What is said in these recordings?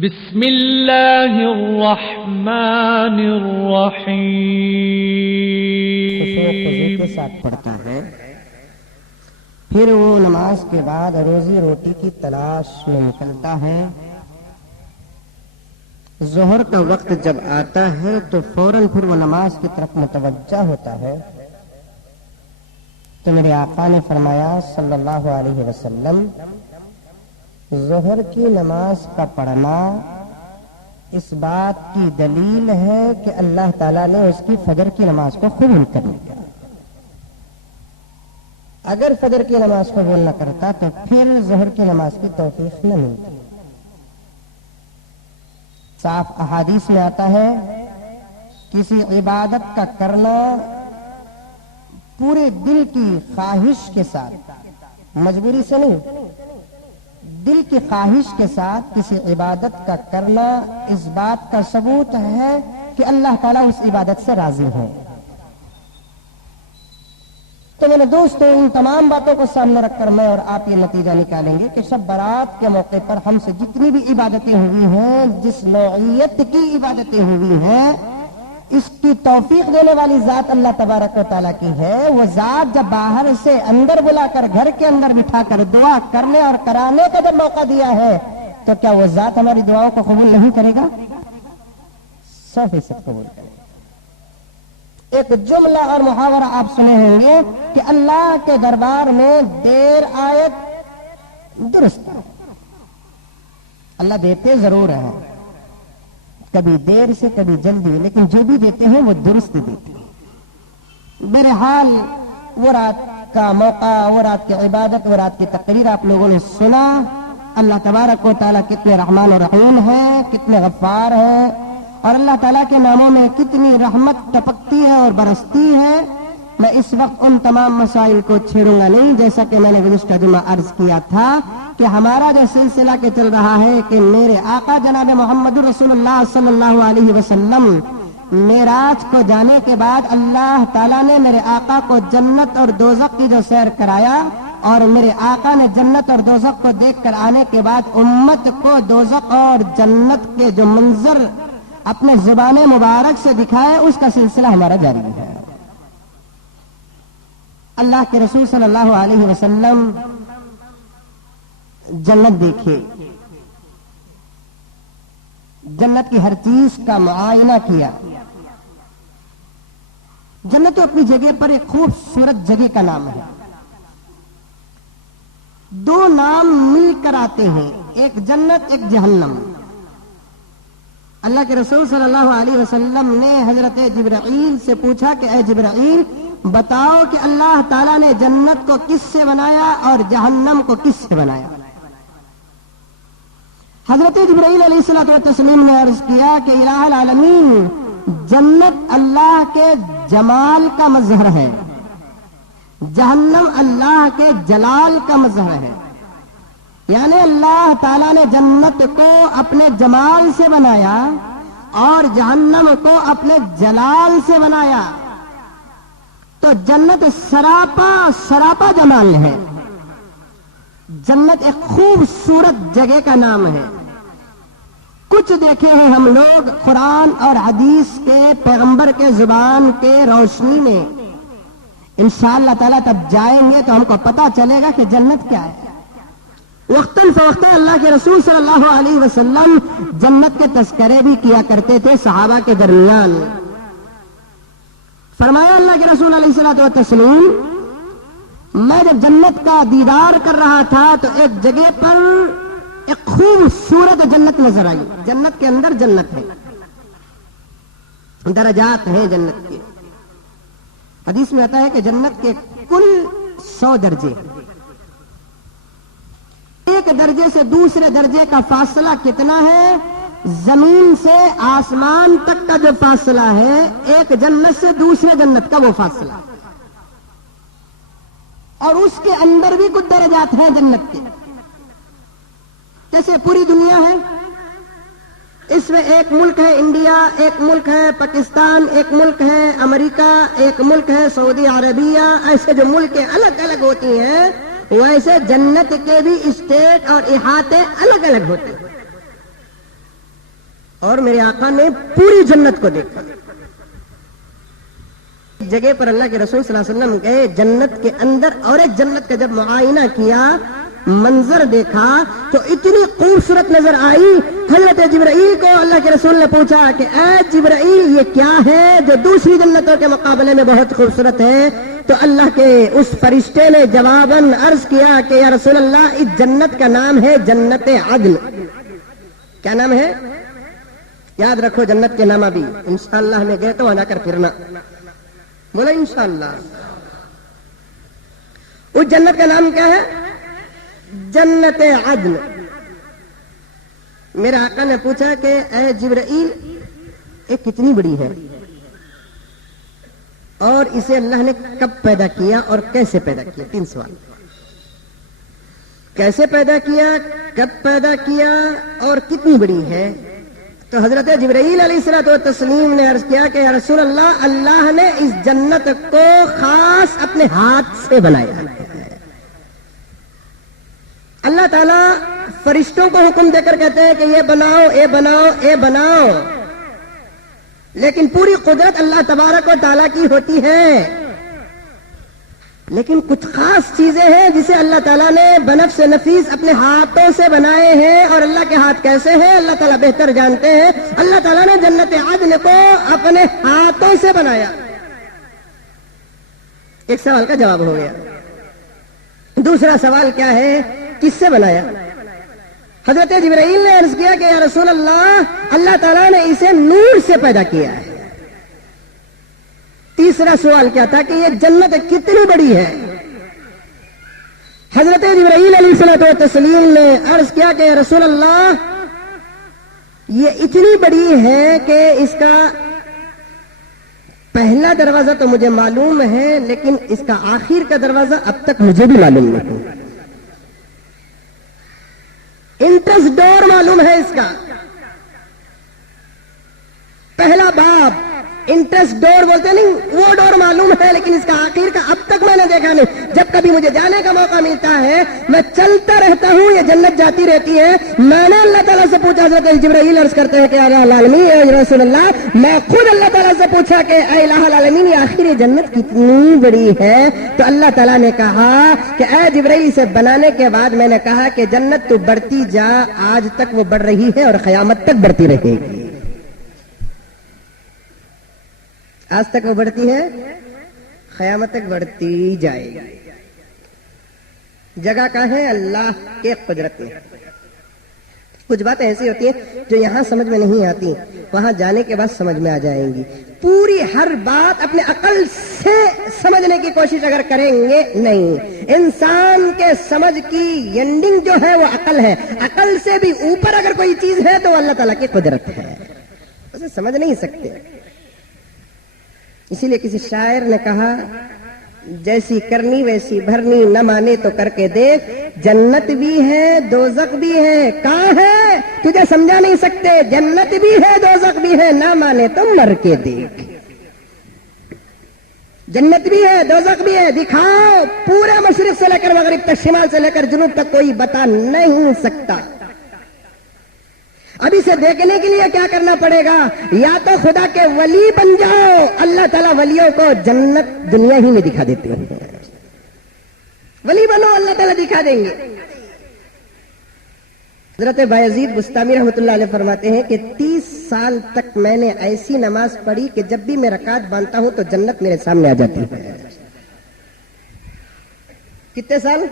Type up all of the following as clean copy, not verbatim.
بسم اللہ الرحمن الرحیم. خضوع کے ساتھ پڑھتا ہے. پھر وہ نماز کے بعد روزی روٹی کی تلاش میں نکلتا ہے. ظہر کا وقت جب آتا ہے تو فوراً پھر وہ نماز کی طرف متوجہ ہوتا ہے. تو میرے آقا نے فرمایا صلی اللہ علیہ وسلم، ظہر کی نماز کا پڑھنا اس بات کی دلیل ہے کہ اللہ تعالیٰ نے اس کی فجر کی نماز کو قبول کر لیا. اگر فجر کی نماز قبول نہ کرتا تو پھر ظہر کی نماز کی توفیق نہ ملتی. صاف احادیث میں آتا ہے کسی عبادت کا کرنا پورے دل کی خواہش کے ساتھ، مجبوری سے نہیں، دل کی خواہش کے ساتھ کسی عبادت کا کرنا اس بات کا ثبوت ہے کہ اللہ تعالیٰ اس عبادت سے راضی ہے. تو میرے دوستو، ان تمام باتوں کو سامنے رکھ کر میں اور آپ یہ نتیجہ نکالیں گے کہ شب برات کے موقع پر ہم سے جتنی بھی عبادتیں ہوئی ہیں، جس نوعیت کی عبادتیں ہوئی ہیں، اس کی توفیق دینے والی ذات اللہ تبارک و تعالیٰ کی ہے. وہ ذات جب باہر سے اندر بلا کر گھر کے اندر بٹھا کر دعا کرنے اور کرانے کا جب موقع دیا ہے تو کیا وہ ذات ہماری دعاؤں کو قبول نہیں کرے گا؟ 100% قبول کرے گا. ایک جملہ اور محاورہ آپ سنے ہوں گے کہ اللہ کے دربار میں دیر آیت درست ہے. اللہ دیتے ضرور ہیں، کبھی دیر سے کبھی جلدی، لیکن جو بھی دیتے ہیں وہ درست دیتے ہیں. بہرحال وہ رات کا موقع، وہ رات کی عبادت، وہ رات کی تقریر آپ لوگوں نے سنا. اللہ تبارک و تعالیٰ کتنے رحمان و رحیم ہیں، کتنے غفار ہیں، اور اللہ تعالیٰ کے ناموں میں کتنی رحمت ٹپکتی ہے اور برستی ہے. میں اس وقت ان تمام مسائل کو چھیڑوں گا نہیں، جیسا کہ میں نے گزشتہ جمعہ عرض کیا تھا کہ ہمارا جو سلسلہ کے چل رہا ہے کہ میرے آقا جناب محمد رسول اللہ صلی اللہ علیہ وسلم معراج کو جانے کے بعد اللہ تعالیٰ نے میرے آقا کو جنت اور دوزخ کی جو سیر کرایا، اور میرے آقا نے جنت اور دوزخ کو دیکھ کر آنے کے بعد امت کو دوزخ اور جنت کے جو منظر اپنے زبان مبارک سے دکھائے، اس کا سلسلہ ہمارا جاری ہے. اللہ کے رسول صلی اللہ علیہ وسلم جنت دیکھے، جنت کی ہر چیز کا معائنہ کیا. جنت تو اپنی جگہ پر ایک خوبصورت جگہ کا نام ہے. دو نام مل کر آتے ہیں، ایک جنت ایک جہنم. اللہ کے رسول صلی اللہ علیہ وسلم نے حضرت جبرائیل سے پوچھا کہ اے جبرائیل، بتاؤ کہ اللہ تعالیٰ نے جنت کو کس سے بنایا اور جہنم کو کس سے بنایا؟ حضرت جبرائیل علیہ الصلوۃ والتسلیم نے عرض کیا کہ الہ العالمین، جنت اللہ کے جمال کا مظہر ہے، جہنم اللہ کے جلال کا مظہر ہے. یعنی اللہ تعالیٰ نے جنت کو اپنے جمال سے بنایا اور جہنم کو اپنے جلال سے بنایا. تو جنت سراپا جمال ہے. جنت ایک خوبصورت جگہ کا نام ہے. کچھ دیکھے ہیں ہم لوگ قرآن اور حدیث کے پیغمبر کے زبان کے روشنی میں. انشاءاللہ تعالیٰ تب جائیں گے تو ہم کو پتا چلے گا کہ جنت کیا ہے. وقتاً فوقتاً اللہ کے رسول صلی اللہ علیہ وسلم جنت کے تذکرے بھی کیا کرتے تھے صحابہ کے درمیان. فرمایا اللہ کے رسول علیہ الصلوۃ والتسلیم، میں جب جنت کا دیدار کر رہا تھا تو ایک جگہ پر ایک خوبصورت جنت نظر آئی. جنت کے اندر جنت ہے، درجات ہیں جنت کے. حدیث میں آتا ہے کہ جنت کے کل 100 درجے، ایک درجے سے دوسرے درجے کا فاصلہ کتنا ہے؟ زمین سے آسمان تک کا جو فاصلہ ہے، ایک جنت سے دوسرے جنت کا وہ فاصلہ. اور اس کے اندر بھی کچھ درجات ہیں جنت کے. جیسے پوری دنیا ہے، اس میں ایک ملک ہے انڈیا، ایک ملک ہے پاکستان، ایک ملک ہے امریکہ، ایک ملک ہے سعودی عربیہ. ایسے جو ملکیں الگ الگ ہوتی ہیں، ویسے جنت کے بھی اسٹیٹ اور احاطے الگ الگ ہوتے ہیں. اور میرے آقا نے پوری جنت کو دیکھا. ایک جگہ پر اللہ کے رسول صلی اللہ علیہ وسلم گئے جنت کے اندر, اور ایک جنت کا جب معائنہ کیا, منظر دیکھا تو اتنی خوبصورت نظر آئی. حضرت جبرائیل کو اللہ کے رسول نے پوچھا کہ اے جبرائیل یہ کیا ہے جو دوسری جنتوں کے مقابلے میں بہت خوبصورت ہے؟ تو اللہ کے اس فرشتے نے جواباً عرض کیا کہ یا رسول اللہ اس جنت کا نام ہے جنت عدن. کیا نام ہے؟ یاد رکھو جنت کے نام ابھی انشاءاللہ ہمیں گئے تو وہاں کر پھرنا. بولا انشاءاللہ. اس جنت کا نام کیا ہے؟ جنت عدن. میرے آقا نے پوچھا کہ اے جبرائیل یہ کتنی بڑی ہے اور اسے اللہ نے کب پیدا کیا اور کیسے پیدا کیا؟ 3 سوال. کیسے پیدا کیا, کب پیدا کیا اور کتنی بڑی ہے؟ تو حضرت جبرائیل علیہ الصلوۃ والتسلیم نے عرض کیا کہ یا رسول اللہ, اللہ نے اس جنت کو خاص اپنے ہاتھ سے بنایا. اللہ تعالیٰ فرشتوں کو حکم دے کر کہتے ہیں کہ یہ بناؤ, یہ بناؤ, یہ بناؤ, لیکن پوری قدرت اللہ تبارک و تعالیٰ کی ہوتی ہے. لیکن کچھ خاص چیزیں ہیں جسے اللہ تعالیٰ نے بنفس نفیس اپنے ہاتھوں سے بنائے ہیں, اور اللہ کے ہاتھ کیسے ہیں اللہ تعالیٰ بہتر جانتے ہیں. اللہ تعالیٰ نے جنت عدن کو اپنے ہاتھوں سے بنایا. ایک سوال کا جواب ہو گیا. دوسرا سوال کیا ہے, کس سے بنایا؟ حضرت جبرائیل نے عرض کیا کہ یا رسول اللہ, اللہ تعالیٰ نے اسے نور سے پیدا کیا ہے. تیسرا سوال کیا تھا کہ یہ جنت کتنی بڑی ہے؟ حضرت جبرائیل علیہ الصلوۃ والتسلیم نے عرض کیا کہ یا رسول اللہ یہ اتنی بڑی ہے کہ اس کا پہلا دروازہ تو مجھے معلوم ہے, لیکن اس کا آخر کا دروازہ اب تک مجھے بھی معلوم نہیں. انٹرس ڈور معلوم ہے اس کا, پہلا باب انٹرس ڈور بولتے نہیں, وہ ڈور معلوم ہے, لیکن اس کا آخر کا اب تک میں نے دیکھا نہیں. جب کبھی مجھے جانے کا موقع ملتا ہے میں چلتا رہتا ہوں, یہ جنت جاتی رہتی ہے. میں نے اللہ تعالیٰ سے پوچھا, حضرت جبرائیل عرض کرتے ہیں کہ اے العالمین, اے رسول اللہ, میں خود اللہ تعالیٰ سے پوچھا کہ اے الہ العالمین یہ آخر یہ جنت کتنی بڑی ہے؟ تو اللہ تعالیٰ نے کہا کہ اے جبرائیل سے بنانے کے بعد میں نے کہا کہ جنت تو بڑھتی جا, آج تک وہ بڑھ رہی ہے اور قیامت تک بڑھتی رہے گی. آج تک وہ بڑھتی ہے, قیامت تک بڑھتی جائے گی. جگہ کہاں ہے؟ اللہ کے قدرت میں. کچھ باتیں ایسی ہوتی ہیں جو یہاں سمجھ میں نہیں آتی, وہاں جانے کے بعد سمجھ میں آ جائیں گی. پوری ہر بات اپنے عقل سے سمجھنے کی کوشش اگر کریں گے نہیں. انسان کے سمجھ کی اینڈنگ جو ہے وہ عقل ہے. عقل سے بھی اوپر اگر کوئی چیز ہے تو اللہ تعالیٰ کی قدرت ہے, اسے سمجھ نہیں سکتے. اسی لیے کسی شاعر نے کہا جیسی کرنی ویسی بھرنی, نہ مانے تو کر کے دیکھ, جنت بھی ہے دوزخ بھی ہے, کہاں ہے تجھے سمجھا نہیں سکتے. جنت بھی ہے دوزخ بھی ہے, نہ مانے تو مر کے دیکھ. جنت بھی ہے دوزخ بھی ہے, دکھاؤ. پورے مشرق سے لے کر مغرب تک, شمال سے لے کر جنوب تک کوئی بتا نہیں سکتا. اب اسے دیکھنے کے لیے کیا کرنا پڑے گا؟ یا تو خدا کے ولی بن جاؤ, اللہ تعالیٰ ولیوں کو جنت دنیا ہی میں دکھا دیتے ہیں. ولی بنو, اللہ تعالیٰ دکھا دیں گے. حضرت بایزید بستامی رحمۃ اللہ علیہ فرماتے ہیں کہ 30 سال تک میں نے ایسی نماز پڑھی کہ جب بھی میں رکعت باندھتا ہوں تو جنت میرے سامنے آ جاتی ہے. کتنے سال؟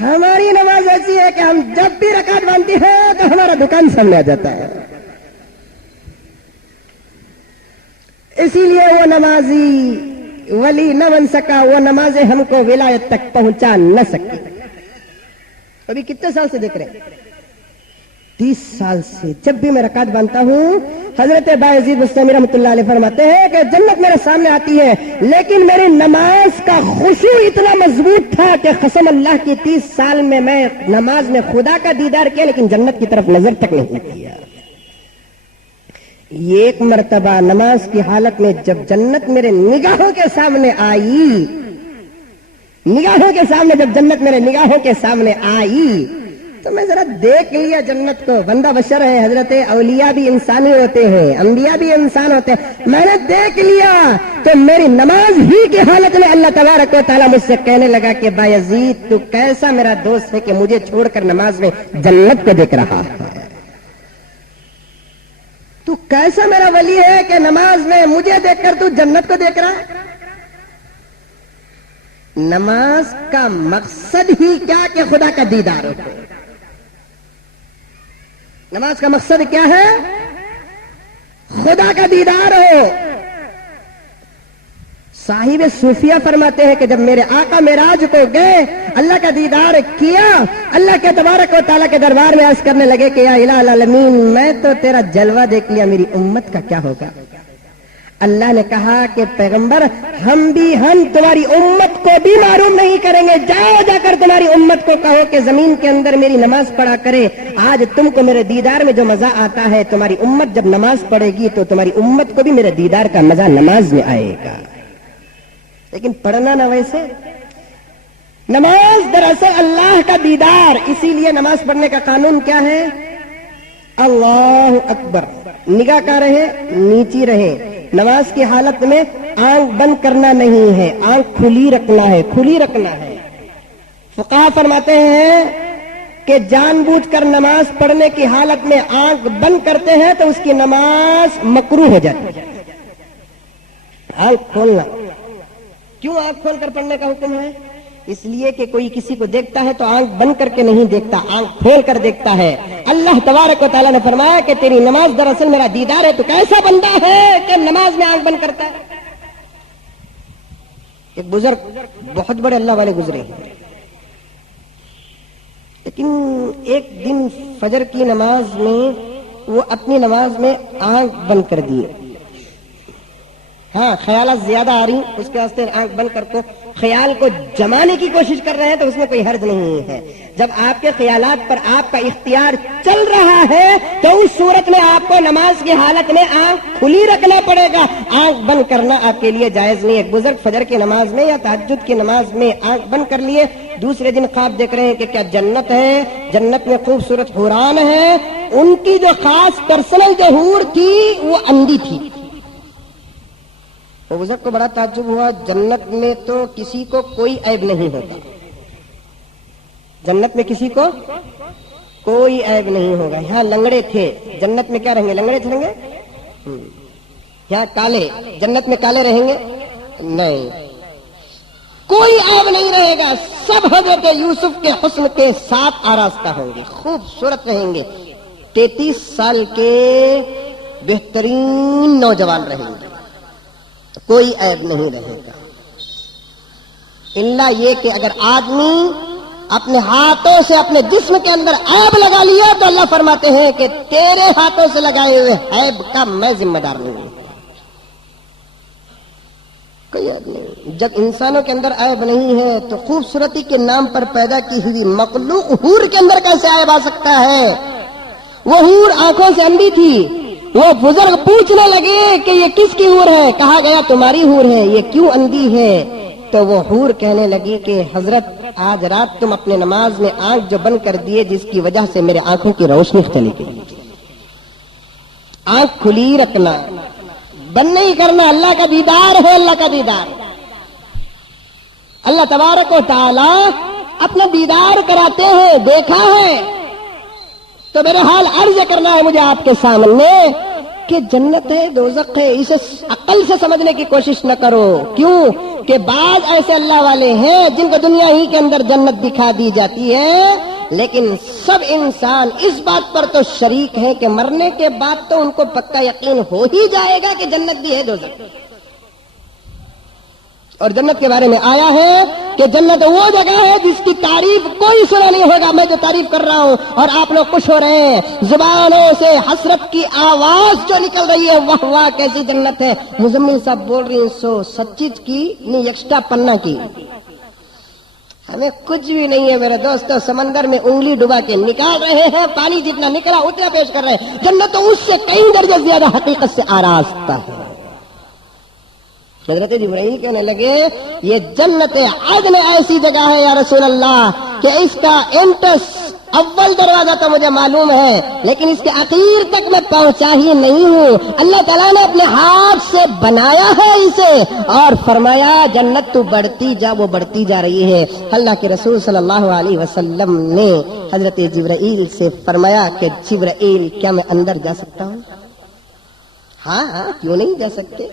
ہماری نماز ایسی ہے کہ ہم جب بھی رکعت باندھتے ہیں تو ہمارا دکان سامنے آ جاتا ہے. اسی لیے وہ نمازی ولی نہ بن سکا, وہ نمازیں ہم کو ولایت تک پہنچا نہ سکی. ابھی کتنے سال سے دیکھ رہے ہیں؟ 30 سال سے. جب بھی میں رکعت باندھتا ہوں, حضرت بایزید بستامی رحمۃ اللہ علیہ فرماتے ہیں کہ جنت میرے سامنے آتی ہے, لیکن میری نماز کا خشوع اتنا مضبوط تھا کہ قسم اللہ کی 30 سال میں نماز میں خدا کا دیدار کیا, لیکن جنت کی طرف نظر تک نہیں کیا. ایک مرتبہ نماز کی حالت میں جب جنت میرے نگاہوں کے سامنے آئی, نگاہوں کے سامنے جب جنت میرے نگاہوں کے سامنے آئی تو میں ذرا دیکھ لیا جنت کو. بندہ بشر ہے حضرت، اولیاء بھی انسانی ہوتے ہیں، انبیاء بھی انسان ہوتے ہیں. میں نے دیکھ لیا تو میری نماز ہی کی حالت میں اللہ تبارک و تعالیٰ مجھ سے کہنے لگا کہ بایزید تو کیسا میرا دوست ہے کہ مجھے چھوڑ کر نماز میں جنت کو دیکھ رہا ہے. تو کیسا میرا ولی ہے کہ نماز میں مجھے دیکھ کر تو جنت کو دیکھ رہا ہے. نماز کا مقصد ہی کیا کہ خدا کا دیدار ہو. نماز کا مقصد کیا ہے؟ خدا کا دیدار ہو. صاحب صوفیہ فرماتے ہیں کہ جب میرے آقا معراج کو گئے، اللہ کا دیدار کیا، اللہ کے تبارک و تعالیٰ کے دربار میں عرض کرنے لگے کہ یا الہ العالمین، میں تو تیرا جلوہ دیکھ لیا، میری امت کا کیا ہوگا؟ اللہ نے کہا کہ پیغمبر ہم تمہاری امت کو بھی معلوم نہیں کریں گے. جاؤ جا کر تمہاری امت کو کہو کہ زمین کے اندر میری نماز پڑھا کرے. آج تم کو میرے دیدار میں جو مزہ آتا ہے، تمہاری امت جب نماز پڑھے گی تو تمہاری امت کو بھی میرے دیدار کا مزہ نماز میں آئے گا. لیکن پڑھنا نہ ویسے. نماز دراصل اللہ کا دیدار. اسی لیے نماز پڑھنے کا قانون کیا ہے؟ اللہ اکبر. نگاہ کا رہے، نیچی رہے. نماز کی حالت میں آنکھ بند کرنا نہیں ہے، آنکھ کھلی رکھنا ہے، کھلی رکھنا ہے. فقہا فرماتے ہیں کہ جان بوجھ کر نماز پڑھنے کی حالت میں آنکھ بند کرتے ہیں تو اس کی نماز مکروہ ہو جاتی ہے. آنکھ کھولنا. کیوں آنکھ کھول کر پڑھنے کا حکم ہے؟ اس لیے کہ کوئی کسی کو دیکھتا ہے تو آنکھ بند کر کے نہیں دیکھتا، آنکھ کھول کر دیکھتا ہے. اللہ تبارک و تعالیٰ نے فرمایا کہ تیری نماز دراصل میرا دیدار ہے. تو کیسا بندہ ہے کہ نماز میں آنکھ بند کرتا ہے؟ ایک بزرگ بہت بڑے اللہ والے گزرے ہیں، لیکن ایک دن فجر کی نماز میں وہ اپنی نماز میں آنکھ بند کر دیے. ہاں خیالات زیادہ آ رہی، اس کے واسطے آنکھ بند کر کو خیال کو جمانے کی کوشش کر رہے ہیں تو اس میں کوئی حرج نہیں ہے. جب آپ کے خیالات پر آپ کا اختیار چل رہا ہے تو اس صورت میں آپ کو نماز کی حالت میں آنکھ کھلی رکھنا پڑے گا، آنکھ بند کرنا آپ کے لیے جائز نہیں. ایک بزرگ فجر کی نماز میں یا تہجد کی نماز میں آنکھ بند کر لیے، دوسرے دن خواب دیکھ رہے ہیں کہ کیا جنت ہے، جنت میں خوبصورت حوران ہے. ان کی جو خاص پرسنل جو حور تھی وہ اندھی تھی. وہ بزرگ کو بڑا تعجب ہوا. جنت میں تو کسی کو کوئی عیب نہیں ہوتا، جنت میں کسی کو کوئی عیب نہیں ہوگا. یہاں لنگڑے تھے، جنت میں کیا رہیں گے؟ لنگڑے رہیں گے. یہاں کالے، جنت میں کالے رہیں گے؟ نہیں، کوئی عیب نہیں رہے گا. سب حضرت یوسف کے حسن کے ساتھ آراستہ ہوں گے، خوبصورت رہیں گے. 33 سال کے بہترین نوجوان رہیں گے، کوئی عیب نہیں رہے گا. الا یہ کہ اگر آدمی اپنے ہاتھوں سے اپنے جسم کے اندر عیب لگا لیا تو اللہ فرماتے ہیں کہ تیرے ہاتھوں سے لگائے ہوئے عیب کا میں ذمہ دار نہیں ہوں. کوئی عیب نہیں. جب انسانوں کے اندر عیب نہیں ہے تو خوبصورتی کے نام پر پیدا کی ہوئی مخلوق حور کے اندر کیسے عیب آ سکتا ہے؟ وہ حور آنکھوں سے اندھی تھی. وہ بزرگ پوچھنے لگے کہ یہ کس کی حور ہے؟ کہا گیا تمہاری حور ہے. یہ کیوں اندھی ہے؟ تو وہ حور کہنے لگی کہ حضرت آج رات تم اپنے نماز میں آنکھ جو بند کر دیے جس کی وجہ سے میرے آنکھوں کی روشنی چلی گئی. آنکھ کھلی رکھنا، بند نہیں کرنا. اللہ کا دیدار ہے، اللہ کا دیدار. اللہ تبارک و تعالی اپنا دیدار کراتے ہیں، دیکھا ہے. تو میرے حال عرض کرنا ہے مجھے آپ کے سامنے کہ جنت ہے، دوزخ ہے، اسے عقل سے سمجھنے کی کوشش نہ کرو. کیوں کہ بعض ایسے اللہ والے ہیں جن کو دنیا ہی کے اندر جنت دکھا دی جاتی ہے، لیکن سب انسان اس بات پر تو شریک ہیں کہ مرنے کے بعد تو ان کو پکا یقین ہو ہی جائے گا کہ جنت بھی ہے، دوزخ. اور جنت کے بارے میں آیا ہے کہ جنت وہ جگہ ہے جس کی تعریف کوئی سنا نہیں ہوگا. میں جو تعریف کر رہا ہوں اور آپ لوگ خوش ہو رہے ہیں، زبانوں سے حسرت کی آواز جو نکل رہی ہے، واہ واہ کیسی جنت ہے. مزمل صاحب بول رہی ہیں 125 کی نہیں، یکشٹا پنا کی. ہمیں کچھ بھی نہیں ہے میرے دوستو. سمندر میں انگلی ڈبا کے نکال رہے ہیں، پانی جتنا نکلا اتنا پیش کر رہے ہیں. جنت تو اس سے کئی درجے زیادہ حقیقت سے آراستہ ہے. حضرت جبرائیل کہنے لگے یہ جنت عدن ایسی جگہ ہے یا رسول اللہ کہ اس کا انٹرس اول دروازہ تو مجھے معلوم ہے، لیکن اس کے آخر تک میں پہنچا ہی نہیں ہوں۔ اللہ تعالیٰ نے اپنے ہاتھ سے بنایا ہے اسے اور فرمایا جنت تو بڑھتی جا، وہ بڑھتی جا رہی ہے۔ اللہ کے رسول صلی اللہ علیہ وسلم نے حضرت جبرائیل سے فرمایا کہ جبرائیل کیا میں اندر جا سکتا ہوں؟ ہاں کیوں نہیں جا سکتے،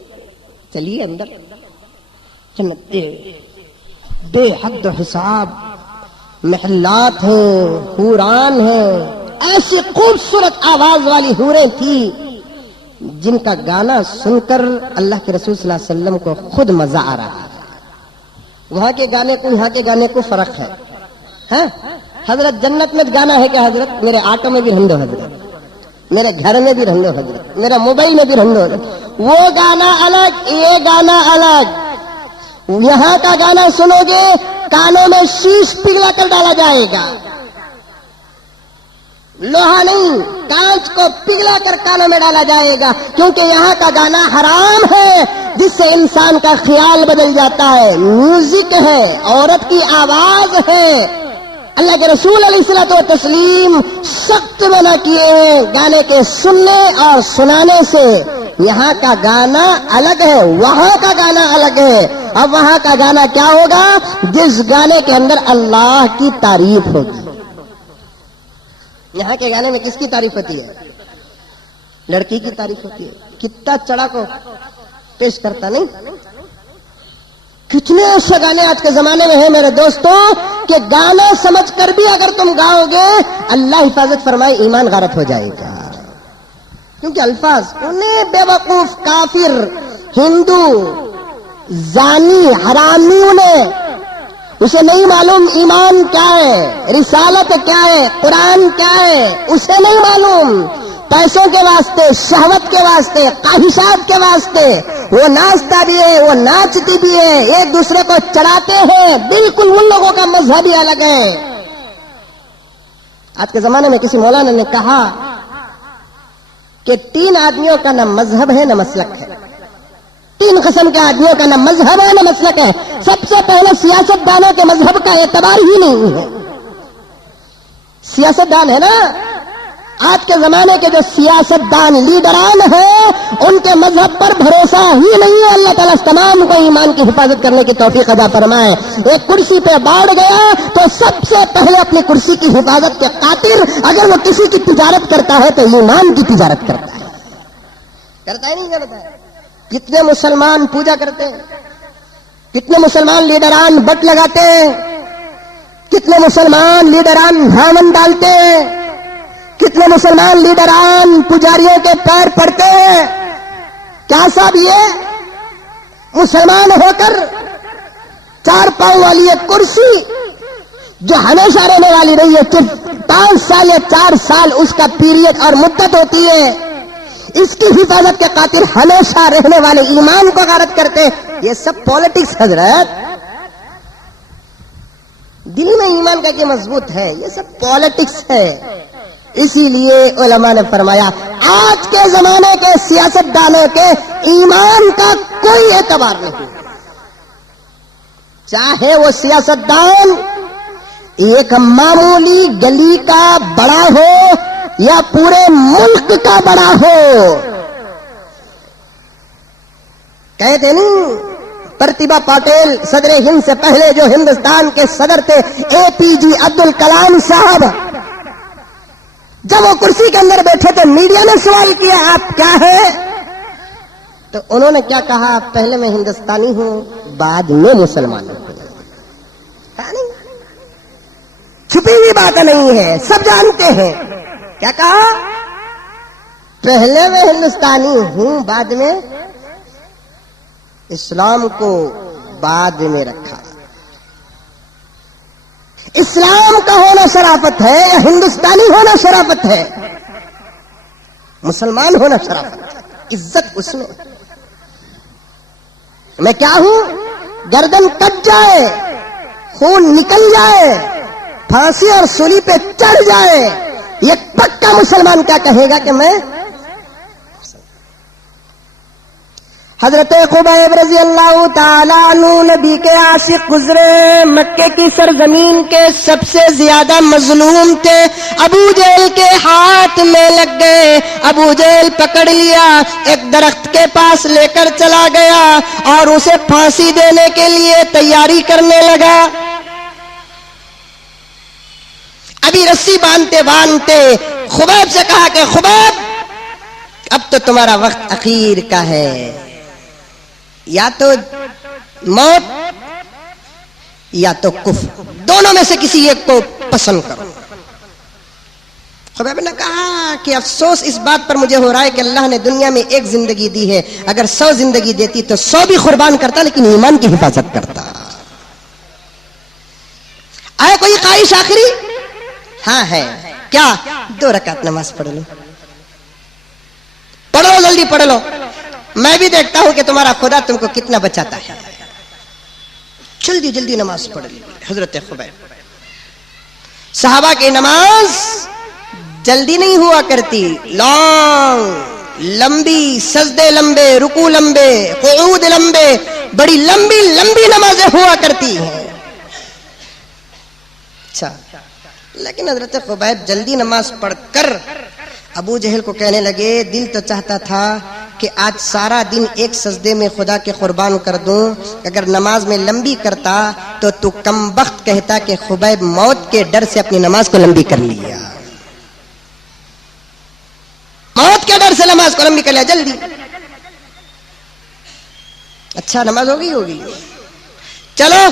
چلیے اندر۔ جنت بے حد حساب محلات ہیں، حوران ہیں، ایسی خوبصورت آواز والی حوریں تھی جن کا گانا سن کر اللہ کے رسول صلی اللہ علیہ وسلم کو خود مزہ آ رہا ہے۔ وہاں کے گانے کو یہاں کے گانے کو فرق ہے۔ ہاں حضرت جنت میں گانا ہے کہ حضرت میرے آٹو میں بھی رہن دو، حضرت میرے گھر میں بھی رہن دو، حضرت میرے موبائل میں بھی رہن دو، حضرت۔ وہ گانا الگ، یہ گانا الگ۔ یہاں کا گانا سنو گے کانوں میں شیش پگھلا کر ڈالا جائے گا، لوہا نہیں، کانچ کو پگھلا کر کانوں میں ڈالا جائے گا، کیونکہ یہاں کا گانا حرام ہے جس سے انسان کا خیال بدل جاتا ہے۔ میوزک ہے، عورت کی آواز ہے۔ اللہ کے رسول علیہ الصلوۃ والتسلیم سخت منع کیے ہیں گانے کے سننے اور سنانے سے۔ یہاں کا گانا الگ ہے، وہاں کا گانا الگ ہے۔ اب وہاں کا گانا کیا ہوگا؟ جس گانے کے اندر اللہ کی تعریف ہوگی۔ یہاں کے گانے میں کس کی تعریف ہوتی ہے؟ لڑکی کی تعریف ہوتی ہے۔ کتنا چڑھا کو پیش کرتا نہیں؟ کتنے ایسے گانے آج کے زمانے میں ہیں میرے دوستوں کہ گانا سمجھ کر بھی اگر تم گاؤ گے اللہ حفاظت فرمائے ایمان غارت ہو جائے گا، کیونکہ الفاظ انہیں بے وقوف کافر، ہندو، زانی، حرامی انہیں اسے نہیں معلوم ایمان کیا ہے، رسالت کیا ہے، قرآن کیا ہے، اسے نہیں معلوم۔ پیسوں کے واسطے، شہوت کے واسطے، خواہشات کے واسطے وہ ناچتا بھی ہے، وہ ناچتی بھی ہے، ایک دوسرے کو چڑھاتے ہیں۔ بالکل ان لوگوں کا مذہب ہی الگ ہے۔ آج کے زمانے میں کسی مولانا نے کہا کہ 3 آدمیوں کا نہ مذہب ہے نہ مسلک ہے، 3 قسم کے آدمیوں کا نہ مذہب ہے نہ مسلک ہے۔ سب سے پہلے سیاست دانوں کے مذہب کا اعتبار ہی نہیں ہے۔ سیاست دان ہے نا، آج کے زمانے کے جو سیاست دان لیڈران ہیں ان کے مذہب پر بھروسہ ہی نہیں ہے۔ اللہ تعالیٰ تمام کو ایمان کی حفاظت کرنے کی توفیق عطا فرمائے۔ ایک کرسی پہ بیٹھ گیا تو سب سے پہلے اپنی کرسی کی حفاظت کے خاطر اگر وہ کسی کی تجارت کرتا ہے تو ایمان کی تجارت کرتا ہے۔ کرتا ہی نہیں کرتا ہے۔ کتنے مسلمان پوجا کرتے ہیں، کتنے مسلمان لیڈران بٹ لگاتے ہیں، کتنے مسلمان لیڈران بھاون ڈالتے ہیں، کتنے مسلمان لیڈران پجاریوں کے پیر پڑتے ہیں۔ کیا صاحب یہ مسلمان ہو کر 4 پاؤں والی ایک کرسی جو ہمیشہ رہنے والی رہی ہے، صرف 5 سال یا 4 سال اس کا پیریڈ اور مدت ہوتی ہے، اس کی حفاظت کے خاطر ہمیشہ رہنے والے ایمان کو غارت کرتے۔ یہ سب پالیٹکس حضرت، دل میں ایمان کا کہ مضبوط ہے، یہ سب پالیٹکس ہے۔ اسی لیے علماء نے فرمایا آج کے زمانے کے سیاست دانوں کے ایمان کا کوئی اعتبار نہیں، چاہے وہ سیاست دان ایک معمولی گلی کا بڑا ہو یا پورے ملک کا بڑا ہو۔ کہتے نہیں پرتیبھا پاٹل صدر ہند سے پہلے جو ہندوستان کے صدر تھے APJ عبد الکلام صاحب، جب وہ کرسی کے اندر بیٹھے تو میڈیا نے سوال کیا آپ کیا ہے؟ تو انہوں نے کیا کہا؟ پہلے میں ہندوستانی ہوں، بعد میں مسلمان ہوں۔ چھپی ہوئی بات نہیں ہے، سب جانتے ہیں۔ کیا کہا؟ پہلے میں ہندوستانی ہوں، بعد میں اسلام کو بعد میں رکھا۔ اسلام کا ہونا شرافت ہے یا ہندوستانی ہونا شرافت ہے؟ مسلمان ہونا شرافت ہے، عزت اس میں۔ میں کیا ہوں؟ گردن کٹ جائے، خون نکل جائے، پھانسی اور سولی پہ چڑھ جائے، یہ پکا مسلمان کیا کہے گا کہ میں؟ حضرت خبیب رضی اللہ تعالیٰ عنہ نبی کے عاشق گزرے، مکے کی سرزمین کے سب سے زیادہ مظلوم تھے، ابو جہل کے ہاتھ میں لگ گئے، ابو جہل پکڑ لیا، ایک درخت کے پاس لے کر چلا گیا اور اسے پھانسی دینے کے لیے تیاری کرنے لگا۔ ابھی رسی باندھتے باندھتے خبیب سے کہا کہ خبیب اب تو تمہارا وقت اخیر کا ہے، یا تو موت یا تو کفر، دونوں میں سے کسی ایک کو پسند کرو۔ خبیب نے کہا کہ افسوس اس بات پر مجھے ہو رہا ہے کہ اللہ نے دنیا میں ایک زندگی دی ہے، اگر 100 زندگی دیتی تو 100 بھی قربان کرتا، لیکن ایمان کی حفاظت کرتا۔ آیا کوئی خواہش آخری؟ ہاں ہے، کیا؟ 2 رکعت نماز پڑھ لو، پڑھ لو، جلدی پڑھ لو، میں بھی دیکھتا ہوں کہ تمہارا خدا تم کو کتنا بچاتا ہے۔ جلدی جلدی نماز پڑھ لی حضرت خبیب۔ صحابہ کی نماز جلدی نہیں ہوا کرتی، لانگ، لمبی، سجدے لمبے، رکوع لمبے، قعود لمبے، بڑی لمبی لمبی نمازیں ہوا کرتی ہیں۔ اچھا، لیکن حضرت خبیب جلدی نماز پڑھ کر ابو جہل کو کہنے لگے، دل تو چاہتا تھا کہ آج سارا دن ایک سجدے میں خدا کے قربان کر دوں، اگر نماز میں لمبی کرتا تو کم بخت کہتا کہ خبیب موت کے ڈر سے اپنی نماز کو لمبی کر لیا، موت کے ڈر سے نماز کو لمبی کر لیا، جلدی۔ اچھا، نماز ہوگی، چلو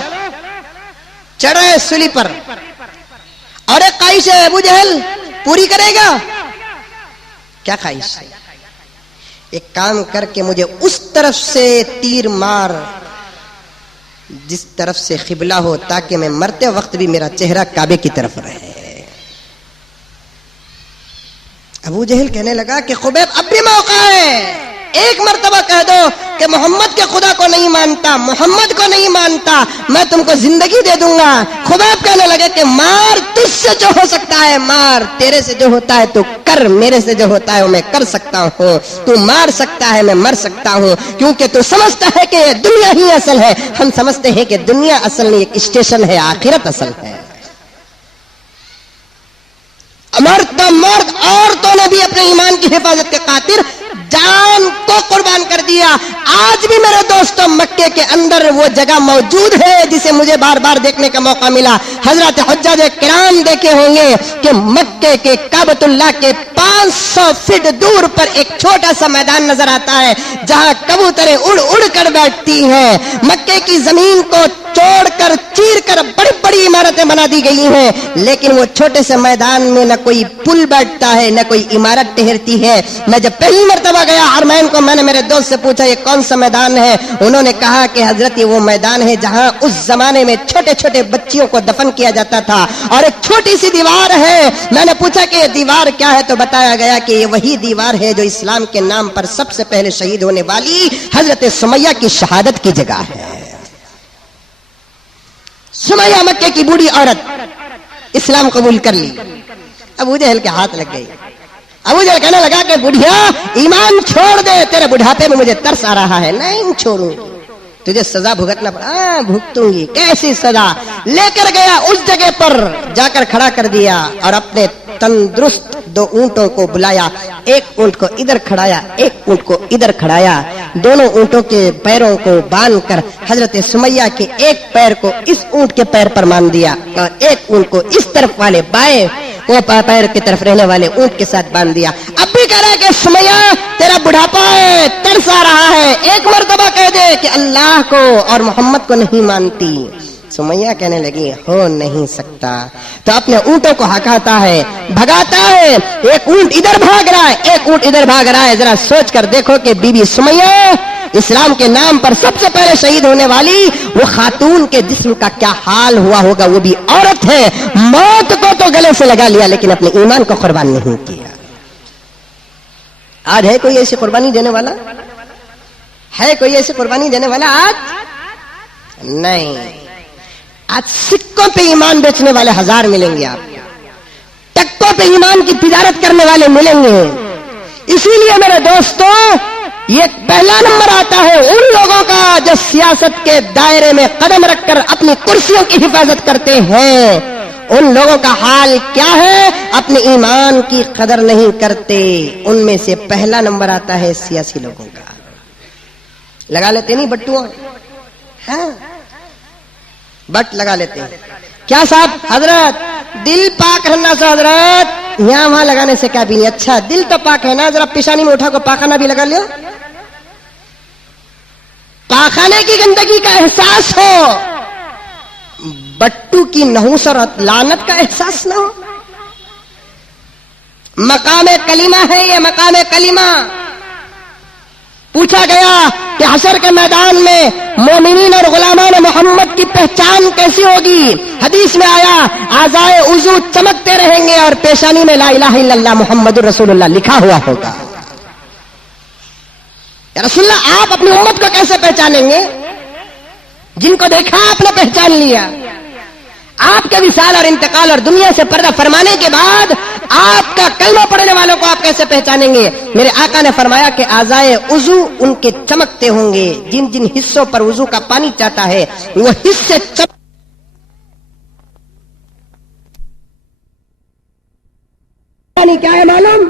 چڑھے سلی پر، اور ایک خواہش ہے ابو جہل، پوری کرے گا؟ کیا خواہش ہے؟ ایک کام کر کے مجھے اس طرف سے تیر مار جس طرف سے قبلہ ہو، تاکہ میں مرتے وقت بھی میرا چہرہ کعبے کی طرف رہے۔ ابو جہل کہنے لگا کہ خبیب اب بھی موقع ہے، ایک مرتبہ کہہ دو کہ محمد کے خدا کو نہیں مانتا، محمد کو نہیں مانتا، میں تم کو زندگی دے دوں گا۔ خبیب کہنے لگے کہ مار، تجھ سے جو ہو سکتا ہے مار، تیرے سے جو ہوتا ہے تو کر، میرے سے جو ہوتا ہے وہ میں کر سکتا ہوں، تو مار سکتا ہے میں مر سکتا ہوں، کیونکہ تو سمجھتا ہے کہ دنیا ہی اصل ہے، ہم سمجھتے ہیں کہ دنیا اصل نہیں، ایک اسٹیشن ہے، آخرت اصل ہے۔ مرد عورتوں نے بھی اپنے ایمان کی حفاظت کے خاطر جان کو قربان کر دیا۔ آج بھی میرے دوستوں مکے کے اندر وہ جگہ موجود ہے جسے مجھے بار بار دیکھنے کا موقع ملا۔ حضرات حجاج کرام دیکھے ہوں گے کہ مکے کے کعبۃ اللہ کے 500 فٹ دور پر ایک چھوٹا سا میدان نظر آتا ہے جہاں کبوتریں اڑ اڑ کر بیٹھتی ہیں۔ مکے کی زمین کو توڑ کر چیر کر بڑی بڑی عمارتیں بنا دی گئی ہیں، لیکن وہ چھوٹے سے میدان میں نہ کوئی پل بیٹھتا ہے نہ کوئی عمارت ٹھہرتی ہے۔ میں جب پہلی مرتبہ گیا حرمین کو، میں نے میرے دوست سے پوچھا یہ کون سا میدان ہے؟ انہوں نے کہا کہ حضرت یہ وہ میدان ہے جہاں اس زمانے میں چھوٹے چھوٹے بچیوں کو دفن کیا جاتا تھا، اور ایک چھوٹی سی دیوار ہے۔ میں نے پوچھا کہ یہ دیوار کیا ہے تو بتایا گیا کہ یہ وہی دیوار ہے جو اسلام کے نام پر سب سے پہلے شہید ہونے والی حضرت سمیہ کی شہادت کی جگہ ہے۔ سمیہ مکے کی بوڑھی عورت اسلام قبول کر لی، ابو جہل کے ہاتھ لگ گئی۔ ابو جہل کہنے لگا کہ بڑھیا ایمان چھوڑ دے، تیرے بڑھاپے میں مجھے ترس آ رہا ہے، نہیں چھوڑوں، تجھے سزا بھگتنا پڑا۔ بھگتوں گی، کیسی سزا؟ لے کر گیا اس جگہ پر جا کر کھڑا کر دیا اور اپنے تندرست 2 اونٹوں کو بلایا، ایک اونٹ کو ادھر کھڑایا، ایک اونٹ کو ادھر کھڑایا، دونوں اونٹوں کے پیروں کو باندھ کر حضرت سمیہ کے ایک پیر کو اس اونٹ کے پیر پر باندھ دیا اور ایک اونٹ کو اس طرف والے بائیں وہ پیر کی طرف رہنے والے اونٹ کے ساتھ باندھ دیا۔ اب بھی کہہ رہا ہے کہ سمیہ تیرا بڑھاپا ہے، ترس آ رہا ہے، ایک مرتبہ کہہ دے کہ اللہ کو اور محمد کو نہیں مانتی۔ سمیہ کہنے لگی ہو نہیں سکتا، تو اپنے اونٹوں کو ہکاتا ہے، بھگاتا ہے، ایک اونٹ ادھر بھاگ رہا ہے، ایک اونٹ ادھر بھاگ رہا ہے۔ ذرا سوچ کر دیکھو کہ بی بی سمیہ اسلام کے نام پر سب سے پہلے شہید ہونے والی وہ خاتون کے جسم کا کیا حال ہوا ہوگا، وہ بھی عورت ہے، موت کو تو گلے سے لگا لیا لیکن اپنے ایمان کو قربان نہیں کیا۔ آج ہے کوئی ایسی قربانی دینے والا؟ ہے کوئی ایسی قربانی دینے والا آج؟ نہیں۔ آج سکوں پہ ایمان بیچنے والے 1000 ملیں گے، آپ ٹکوں پہ ایمان کی تجارت کرنے والے ملیں گے۔ اسی لیے میرے دوستوں یہ پہلا نمبر آتا ہے ان لوگوں کا جو سیاست کے دائرے میں قدم رکھ کر اپنی کرسیوں کی حفاظت کرتے ہیں. ان لوگوں کا حال کیا ہے؟ اپنے ایمان کی قدر نہیں کرتے. ان میں سے پہلا نمبر آتا ہے سیاسی لوگوں کا. لگا لیتے نہیں بٹو؟ ہاں بٹ لگا لیتے ہیں. کیا صاحب حضرت دل پاک رہنا سو حضرت، یہاں وہاں لگانے سے کیا بھی نہیں. اچھا دل تو پاک ہے نا، ذرا پیشانی میں اٹھا کو پاخانہ بھی لگا لیا. پاخانے کی گندگی کا احساس ہو، بٹو کی نحوس اور لعنت کا احساس نہ ہو. مقام کلمہ ہے یہ، مقام کلمہ. پوچھا گیا کہ حشر کے میدان میں مومنین اور غلامان محمد کی پہچان کیسی ہوگی؟ حدیث میں آیا اعضائے وضو چمکتے رہیں گے اور پیشانی میں لا الہ الا اللہ محمد رسول اللہ لکھا ہوا ہوگا. یا رسول اللہ آپ اپنی امت کو کیسے پہچانیں گے؟ جن کو دیکھا آپ نے پہچان لیا. آپ کے وصال اور انتقال اور دنیا سے پردہ فرمانے کے بعد آپ کا کلمہ پڑھنے والوں کو آپ کیسے پہچانیں گے؟ میرے آقا نے فرمایا کہ اعضائے وضو ان کے چمکتے ہوں گے. جن جن حصوں پر وضو کا پانی چاہتا ہے وہ حصے پانی کیا ہے معلوم؟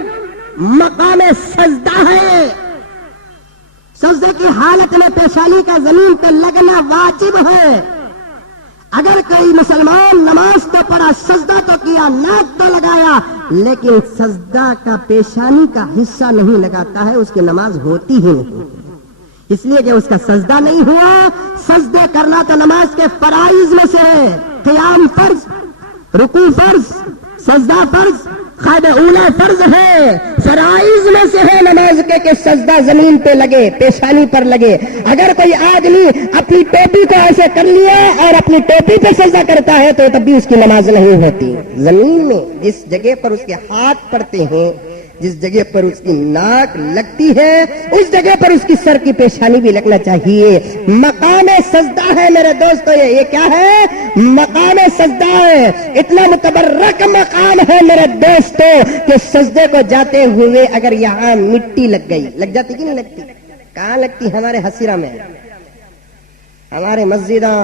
مقام سجدہ ہے. سجدے کی حالت میں پیشانی کا زمین پہ لگنا واجب ہے. اگر کوئی مسلمان نماز تو پڑھا، سجدہ تو کیا، ناک تو لگایا، لیکن سجدہ کا پیشانی کا حصہ نہیں لگاتا ہے، اس کی نماز ہوتی ہی نہیں. اس لیے کہ اس کا سجدہ نہیں ہوا. سجدے کرنا تو نماز کے فرائض میں سے ہے. قیام فرض، رکوع فرض، سجدہ فرض، قاعدہ اولا فرض ہے. فرائض میں سے ہے نماز کے کہ سجدہ زمین پہ لگے، پیشانی پر لگے. اگر کوئی آدمی اپنی ٹوپی کو ایسے کر لیا اور اپنی ٹوپی پہ سجدہ کرتا ہے تو تب بھی اس کی نماز نہیں ہوتی. زمین میں جس جگہ پر اس کے ہاتھ پڑتے ہیں، جس جگہ پر اس کی ناک لگتی ہے، اس جگہ پر اس کی سر کی پیشانی بھی لگنا چاہیے. مقام سجدہ ہے میرے دوستو. یہ کیا ہے؟ مقام سجدہ ہے. اتنا متبرک مقام ہے میرے دوستو کہ سجدے کو جاتے ہوئے اگر یہاں مٹی لگ گئی، لگ جاتی کہ نہیں لگتی؟ کہاں لگتی؟ ہمارے حسیرہ میں، ہمارے مسجداں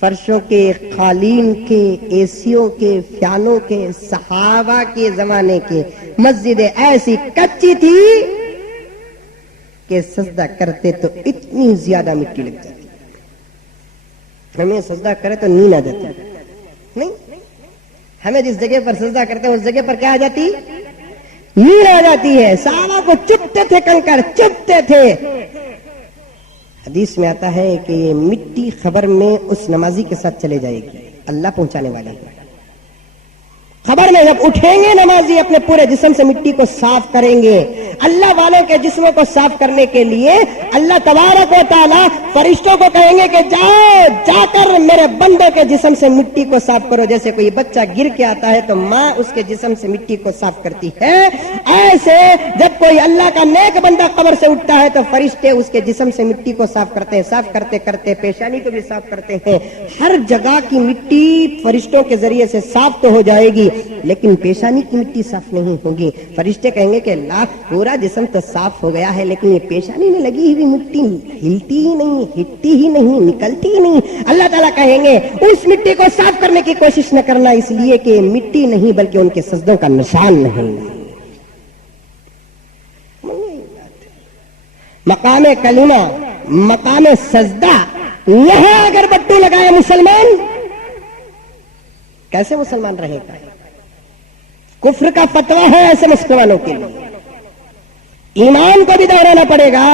فرشوں کے، قالین کے، اے سیوں کے، فیانوں کے، صحابہ کے زمانے کے مسجد ایسی کچی تھی کہ سجدہ کرتے تو اتنی زیادہ مٹی لگ جاتی. ہمیں سجدہ کرے تو نیند آ جاتی نہیں. ہمیں جس جگہ پر سجدہ کرتے ہیں اس جگہ پر کیا آ جاتی؟ نیند آ جاتی ہے. صحابہ کو چپتے تھے کنکر، چپتے تھے. حدیث میں آتا ہے کہ یہ مٹی خبر میں اس نمازی کے ساتھ چلے جائے گی. اللہ پہنچانے والے ہیں. خبر میں جب اٹھیں گے نمازی اپنے پورے جسم سے مٹی کو صاف کریں گے. اللہ والوں کے جسموں کو صاف کرنے کے لیے اللہ تبارک و تعالی فرشتوں کو کہیں گے کہ جاؤ جا کر میرے بندوں کے جسم سے مٹی کو صاف کرو. جیسے کوئی بچہ گر کے آتا ہے تو ماں اس کے جسم سے مٹی کو صاف کرتی ہے، ایسے جب کوئی اللہ کا نیک بندہ قبر سے اٹھتا ہے تو فرشتے اس کے جسم سے مٹی کو صاف کرتے ہیں. صاف کرتے کرتے پیشانی کو بھی صاف کرتے ہیں. ہر جگہ کی مٹی فرشتوں کے ذریعے سے صاف تو ہو جائے گی لیکن پیشانی کی مٹی صاف نہیں ہوگی. فرشتے کہیں گے کہ اللہ پورا جسم تو صاف ہو گیا ہے لیکن یہ پیشانی میں لگی ہوئی مٹی ہلتی ہی نہیں، ہٹتی ہی نہیں، نکلتی ہی نہیں. اللہ تعالیٰ کہیں گے اس مٹی کو صاف کرنے کی کوشش نہ کرنا، اس لیے کہ مٹی نہیں بلکہ ان کے سجدوں کا نشان نہیں. مقام کلمہ، مقام سجدہ، یہاں اگر بٹو لگائے مسلمان کیسے مسلمان رہے گا؟ کفر کا فتویٰ ہے ایسے مسلمانوں کے لیے. ایمان کو بھی دہرانا پڑے گا،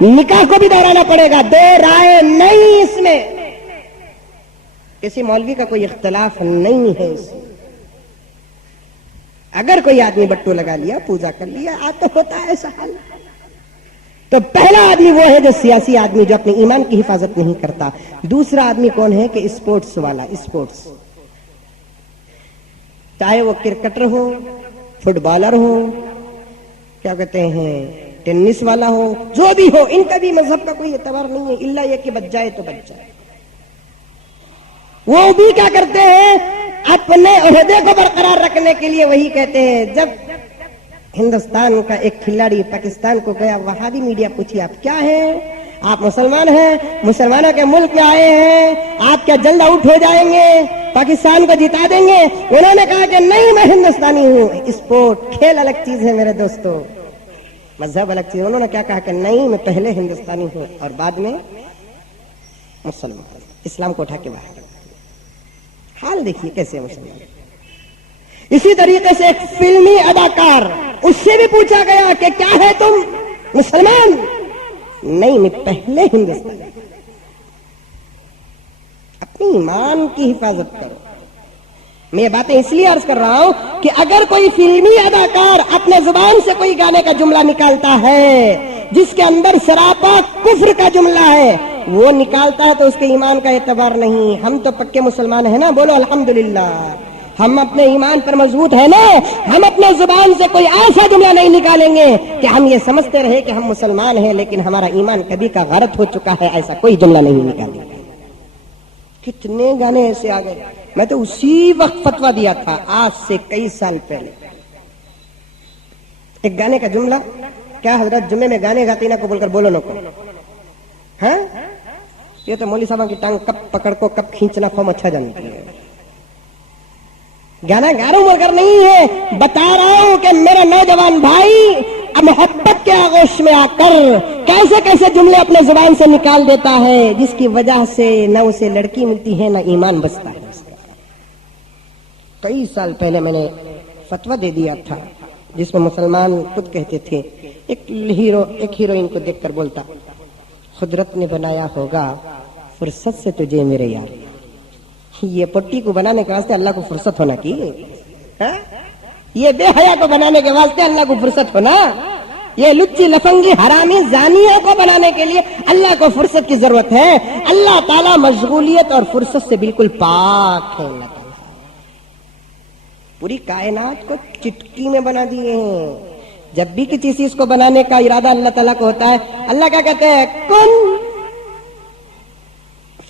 نکاح کو بھی دہرانا پڑے گا. دو رائے نہیں اس میں، کسی مولوی کا کوئی اختلاف نہیں ہے اس میں. اگر کوئی آدمی بٹو لگا لیا، پوجا کر لیا، آج تو ہوتا ہے ایسا حال. تو پہلا آدمی وہ ہے جو سیاسی آدمی، جو اپنے ایمان کی حفاظت نہیں کرتا. دوسرا آدمی کون ہے کہ اسپورٹس والا. اسپورٹس چاہے وہ کرکٹر ہو، فٹ بالر ہو، کیا کہتے ہیں ٹینس والا ہو، جو بھی ہو، ان کا بھی مذہب کا کوئی اعتبار نہیں ہے الا یہ کہ بچ جائے تو بچ جائے. وہ بھی کیا کرتے ہیں؟ اپنے عہدے کو برقرار رکھنے کے لیے وہی کہتے ہیں جب ہندوستان کا ایک کھلاڑی پاکستان کو گیا، وہابی میڈیا پوچھی آپ کیا ہیں؟ آپ مسلمان ہیں، مسلمانوں کے ملک میں آئے ہیں، آپ کیا جلد آؤٹ ہو جائیں گے، پاکستان کو جتا دیں گے؟ انہوں نے کہا کہ نہیں، میں ہندوستانی ہوں، اسپورٹ کھیل الگ چیز ہے میرے دوستو، مذہب الگ چیز۔ انہوں نے کیا کہا کہ نہیں، میں پہلے ہندوستانی ہوں اور بعد میں مسلمان، اسلام کو اٹھا کے باہر۔ حال دیکھیے کیسے مسلمان۔ اسی طریقے سے ایک فلمی اداکار، اس سے بھی پوچھا گیا کہ کیا ہے تم مسلمان؟ نہیں، میں پہلے ہندوستانی۔ اپنی ایمان کی حفاظت کرو۔ میں یہ باتیں اس لیے عرض کر رہا ہوں کہ اگر کوئی فلمی اداکار اپنے زبان سے کوئی گانے کا جملہ نکالتا ہے جس کے اندر سراپا کفر کا جملہ ہے، وہ نکالتا ہے تو اس کے ایمان کا اعتبار نہیں۔ ہم تو پکے مسلمان ہیں نا، بولو الحمدللہ۔ ہم اپنے ایمان پر مضبوط ہیں نا، ہم اپنے زبان سے کوئی ایسا جملہ نہیں نکالیں گے کہ ہم یہ سمجھتے رہے کہ ہم مسلمان ہیں لیکن ہمارا ایمان کبھی کا غلط ہو چکا ہے، ایسا کوئی جملہ نہیں نکالیں گے۔ کتنے گانے ایسے آ گئے، میں تو اسی وقت فتویٰ دیا تھا آج سے کئی سال پہلے۔ ایک گانے کا جملہ، کیا حضرت جمعے میں گانے گاتے نہ کو بول کر بولو نہ کو، ہاں یہ تو مولوی صاحب کی ٹانگ کب پکڑ کو کب کھینچنا قوم اچھا جانتی ہے۔ گانا گا رہا ہوں مگر نہیں ہے، بتا رہا ہوں کہ میرا نوجوان بھائی اب محبت کے آغوش میں آ کر کیسے کیسے جملے اپنے زبان سے نکال دیتا ہے جس کی وجہ سے نہ اسے لڑکی ملتی ہے نہ ایمان بچتا ہے۔ کئی سال پہلے میں نے فتویٰ دے دیا تھا جس میں مسلمان خود کہتے تھے، ایک ہیروئن کو دیکھ کر بولتا، قدرت نے بنایا ہوگا فرصت سے تجھے میرے یار۔ یہ پٹی کو بنانے کے واسطے اللہ کو فرصت ہونا کی، یہ بے حیا کو بنانے کے واسطے اللہ کو فرصت ہونا، یہ لچی لفنگی حرامی زانیوں کو بنانے کے لیے اللہ کو فرصت کی ضرورت ہے۔ اللہ تعالیٰ مشغولیت اور فرصت سے بالکل پاک ہے۔ اللہ تعالیٰ پوری کائنات کو چٹکی میں بنا دیے ہیں۔ جب بھی کسی چیز کو بنانے کا ارادہ اللہ تعالیٰ کو ہوتا ہے، اللہ کیا کہتے ہیں؟ کن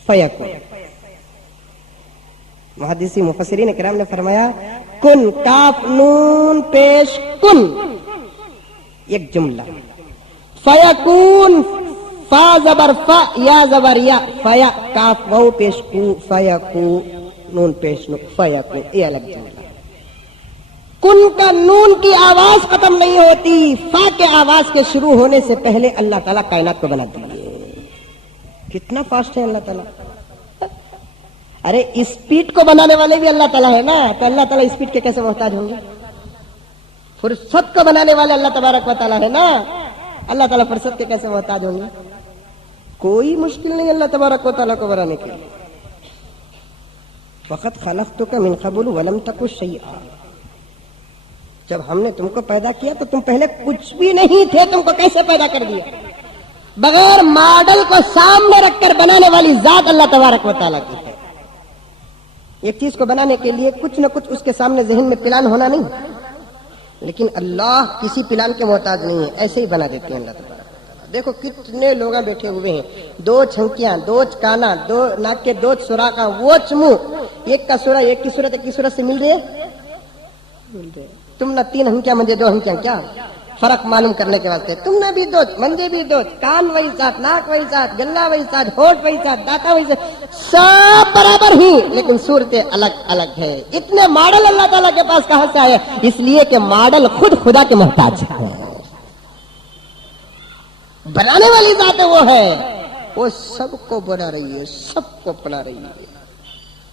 فیکون۔ محدثی مفسرین کرام نے فرمایا کن، کاف نون پیش کن، ایک جملہ، فیکون، فا زبر فا، یا زبر یا، فیا کاف واو پیش کو، فیکون نون پیش نو، فیکون، یہ الگ جملہ۔ کن کا نون کی آواز ختم نہیں ہوتی، فا کے آواز کے شروع ہونے سے پہلے اللہ تعالیٰ کائنات کو بنا دیے۔ کتنا فاسٹ ہے اللہ تعالیٰ۔ ارے اسپیڈ کو بنانے والے بھی اللہ تعالیٰ ہے نا، تو اللہ تعالیٰ اسپیڈ کے کیسے محتاج ہوں گے؟ فرصت کو بنانے والے اللہ تبارک و تعالیٰ ہے نا، اللہ تعالیٰ فرصت کے کیسے محتاج ہوں گے؟ کوئی مشکل نہیں اللہ تبارک و تعالیٰ کو بنانے کے لیے۔ وقت خلقتک من قبل ولم تک شیئا، جب ہم نے تم کو پیدا کیا تو تم پہلے کچھ بھی نہیں تھے، تم کو کیسے پیدا کر دیا؟ بغیر ماڈل کو سامنے رکھ کر بنانے والی ذات اللہ تبارک و تعالیٰ کی ہے۔ ایک چیز کو بنانے کے لیے کچھ نہ کچھ اس کے سامنے ذہن میں پلان ہونا نہیں، لیکن اللہ کسی پلان کے محتاج نہیں ہے، ایسے ہی بنا دیتے ہیں اللہ تعالیٰ۔ دیکھو کتنے لوگ بیٹھے ہوئے ہیں، دو چھنکیاں، دو کانا، دو ناک کے دو سوراخ، وہ چمو، ایک کا سورا ایک کی صورت ایک کی صورت سے مل رہے ہیں۔ تم نہ تین ہنکیاں مجھے دو ہنکیاں، کیا فرق معلوم کرنے کے واسطے؟ تم نے بھی دو منجے بھی دو، کان وہی ساتھ، ناک وہی ساتھ، گلا وہی ساتھ، ہونٹ وہی ساتھ، دانتا وہی ساتھ، سب برابر ہی لیکن صورتیں الگ الگ ہے۔ اتنے ماڈل اللہ تعالیٰ کے پاس کہاں سے آئے؟ اس لیے کہ ماڈل خود خدا کے محتاج ہے، بنانے والی ذات وہ ہے، وہ سب کو بنا رہی ہے، سب کو بنا رہی ہے۔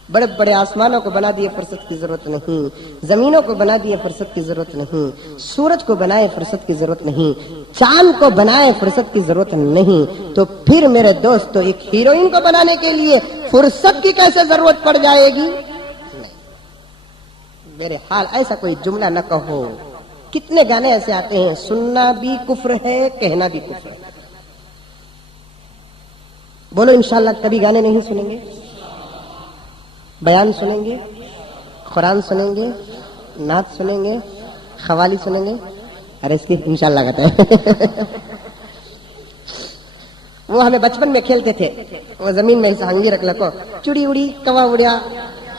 بڑے بڑے آسمانوں کو بنا دیے، فرصت کی ضرورت نہیں، زمینوں کو بنا دیے، فرصت کی ضرورت نہیں، سورج کو بنائے، فرصت کی ضرورت نہیں، چاند کو بنائے، فرصت کی ضرورت نہیں، تو پھر میرے دوستو ایک ہیروئن کو بنانے کے لیے فرصت کی کیسے ضرورت پڑ جائے گی؟ میرے حال ایسا کوئی جملہ نہ کہو۔ کتنے گانے ایسے آتے ہیں، سننا بھی کفر ہے، کہنا بھی کفر ہے۔ بولو انشاءاللہ کبھی گانے نہیں سنیں گے، بیان سنیں گے، قرآن سنیں گے، نعت سنیں گے، قوالی سنیں گے، ارے اس کی انشاءاللہ کہتا ہے۔ وہ ہمیں بچپن میں کھیلتے تھے، وہ زمین میں ایسا ہنگی رکھ لکو، چڑی اڑی کوا اڑیا،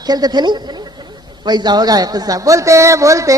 کھیلتے تھے نہیں؟ ویسا ہوگا قصہ، بولتے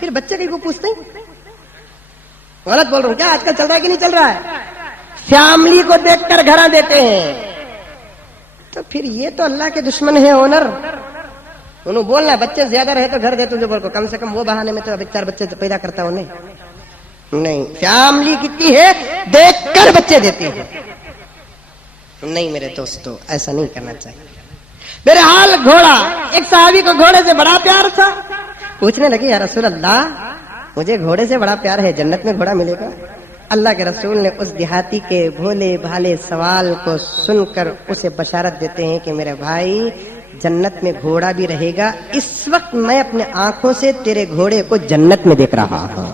پھر بچے کہیں کو پوچھتے ہیں. غلط بول رہا ہوں کیا؟ آج کل چل رہا ہے کہ نہیں چل رہا ہے؟ فیملی کو دیکھ کر گھر دیتے ہیں. تو پھر یہ تو اللہ کے دشمن ہے اونر. انہوں بولنا بچے زیادہ رہے تو گھر دے تجھے بول کو، کم سے کم وہ بہانے میں تو 4 بچے پیدا کرتا ہوں نہیں. فیملی کتنی ہے دیکھ کر بچے دیتے ہیں. نہیں میرے دوستو، ایسا نہیں کرنا چاہیے. بہرحال گھوڑا، ایک صحابی کو گھوڑے سے بڑا پیار تھا. پوچھنے لگے یا رسول اللہ مجھے گھوڑے سے بڑا پیار ہے، جنت میں گھوڑا ملے گا؟ اللہ کے رسول نے اس دیہاتی کے بھولے بھالے سوال کو سن کر اسے بشارت دیتے ہیں کہ میرے بھائی جنت میں گھوڑا بھی رہے گا. اس وقت میں اپنے آنکھوں سے تیرے گھوڑے کو جنت میں دیکھ رہا ہوں.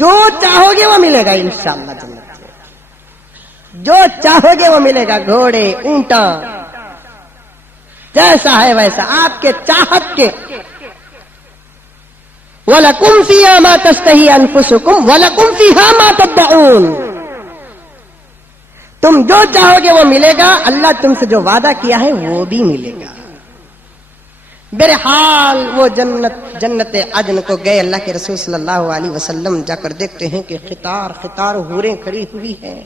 جو چاہو گے وہ ملے گا انشاءاللہ جنت میں. جو چاہو گے وہ ملے گا، گھوڑے، اونٹاں، جیسا ہے ویسا آپ کے چاہت کے. وَلَكُمْ فِيهَا مَا تَشْتَهِي أَنفُسُكُمْ وَلَكُمْ فِيهَا مَا تَدَّعُونَ. تم جو چاہو گے وہ ملے گا، اللہ تم سے جو وعدہ کیا ہے وہ بھی ملے گا. بہرحال وہ جنت عدن کو گئے. اللہ کے رسول صلی اللہ علیہ وسلم جا کر دیکھتے ہیں کہ قطار قطار حوریں کھڑی ہوئی ہیں.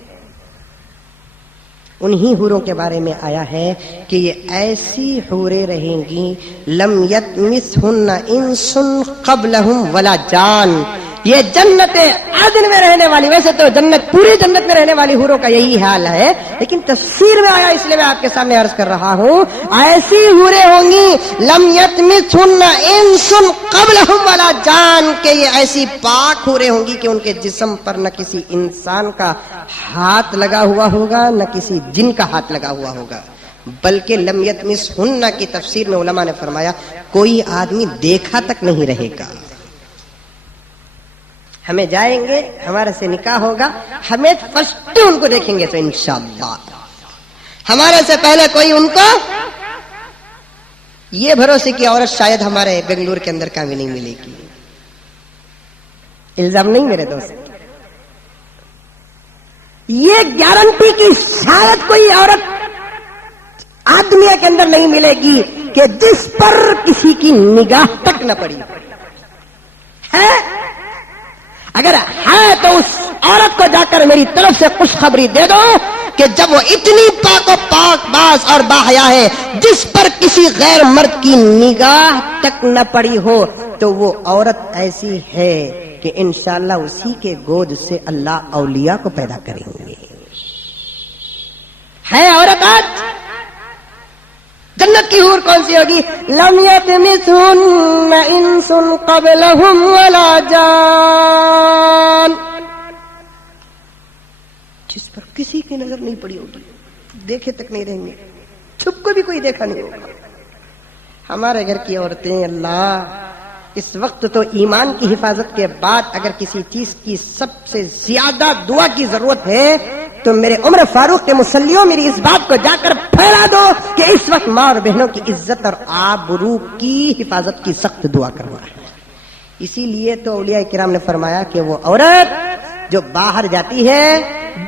انہی حوروں کے بارے میں آیا ہے کہ یہ ایسی حوریں رہیں گی لم یطمثہن انس قبلہم ولا جان. یہ جنت عدن میں رہنے والی، ویسے تو جنت پوری جنت میں رہنے والی حوروں کا یہی حال ہے، لیکن تفسیر میں آیا اس لیے میں آپ کے سامنے عرض کر رہا ہوں. ایسی حوریں ہوں گی لم یطمثہن انس قبلہم ولا جان، کہ یہ ایسی پاک حوریں ہوں گی کہ ان کے جسم پر نہ کسی انسان کا ہاتھ لگا ہوا ہوگا نہ کسی جن کا ہاتھ لگا ہوا ہوگا، بلکہ لم یطمثہن کی تفسیر میں علماء نے فرمایا کوئی آدمی دیکھا تک نہیں رہے گا. ہمیں جائیں گے، ہمارے سے نکاح ہوگا، ہمیں فرسٹ ان کو دیکھیں گے تو انشاءاللہ ہمارے سے پہلے کوئی ان کو. یہ بھروسے کی عورت شاید ہمارے بنگلور کے اندر کہیں نہیں ملے گی. الزام نہیں میرے دوست، یہ گارنٹی کی شاید کوئی عورت آدمی کے اندر نہیں ملے گی کہ جس پر کسی کی نگاہ تک نہ پڑی ہے. اگر ہے تو اس عورت کو جا کر میری طرف سے خوشخبری دے دو کہ جب وہ اتنی پاک و پاک باز اور باحیا ہے جس پر کسی غیر مرد کی نگاہ تک نہ پڑی ہو تو وہ عورت ایسی ہے کہ انشاءاللہ اسی کے گود سے اللہ اولیاء کو پیدا کریں گے. ہے عورت آج جنت کی حور کون سی ہوگی؟ لم یطمثہن انس قبلہم ولا جان، جس پر کسی کی نظر نہیں پڑی ہوگی، دیکھے تک نہیں رہیں گے، چھپ کو بھی کوئی دیکھا نہیں ہوگا. ہمارے گھر کی عورتیں اللہ اس وقت تو ایمان کی حفاظت کے بعد اگر کسی چیز کی سب سے زیادہ دعا کی ضرورت ہے تو میرے عمر فاروق کے مصلیوں میری اس بات کو جا کر پھیلا دو کہ اس وقت ماں اور بہنوں کی عزت اور آبرو کی حفاظت کی سخت دعا کروا ہے. اسی لیے تو اولیاء کرام نے فرمایا کہ وہ عورت جو باہر جاتی ہے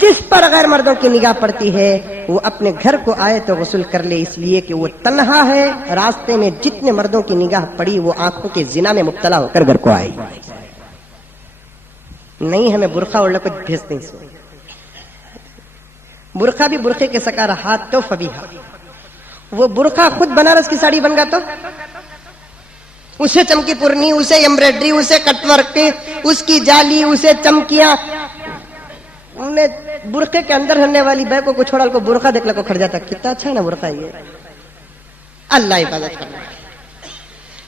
جس پر غیر مردوں کی نگاہ پڑتی ہے وہ اپنے گھر کو آئے تو غسل کر لے، اس لیے کہ وہ تنہا ہے. راستے میں جتنے مردوں کی نگاہ پڑی وہ آنکھوں کے زنا میں مبتلا ہو کر گھر کو آئے. نہیں ہمیں برقع اوڑھ کر بھیجتے ہیں. برقع بھی برقعے کے سکا رہا تو فبیہا. وہ برقع خود بنارس کی ساڑی بن گا تو اسے چمکی پورنی، اسے ایمبرائڈری، اسے کٹ ورک، اس کی جالی، اسے چمکیاں. انہیں برقعے کے اندر رہنے والی بیکوں کو چھوڑا کو برقع دیکھ کو کھڑ جاتا کتنا اچھا ہے نا برقع. یہ اللہ حفاظت کرنا.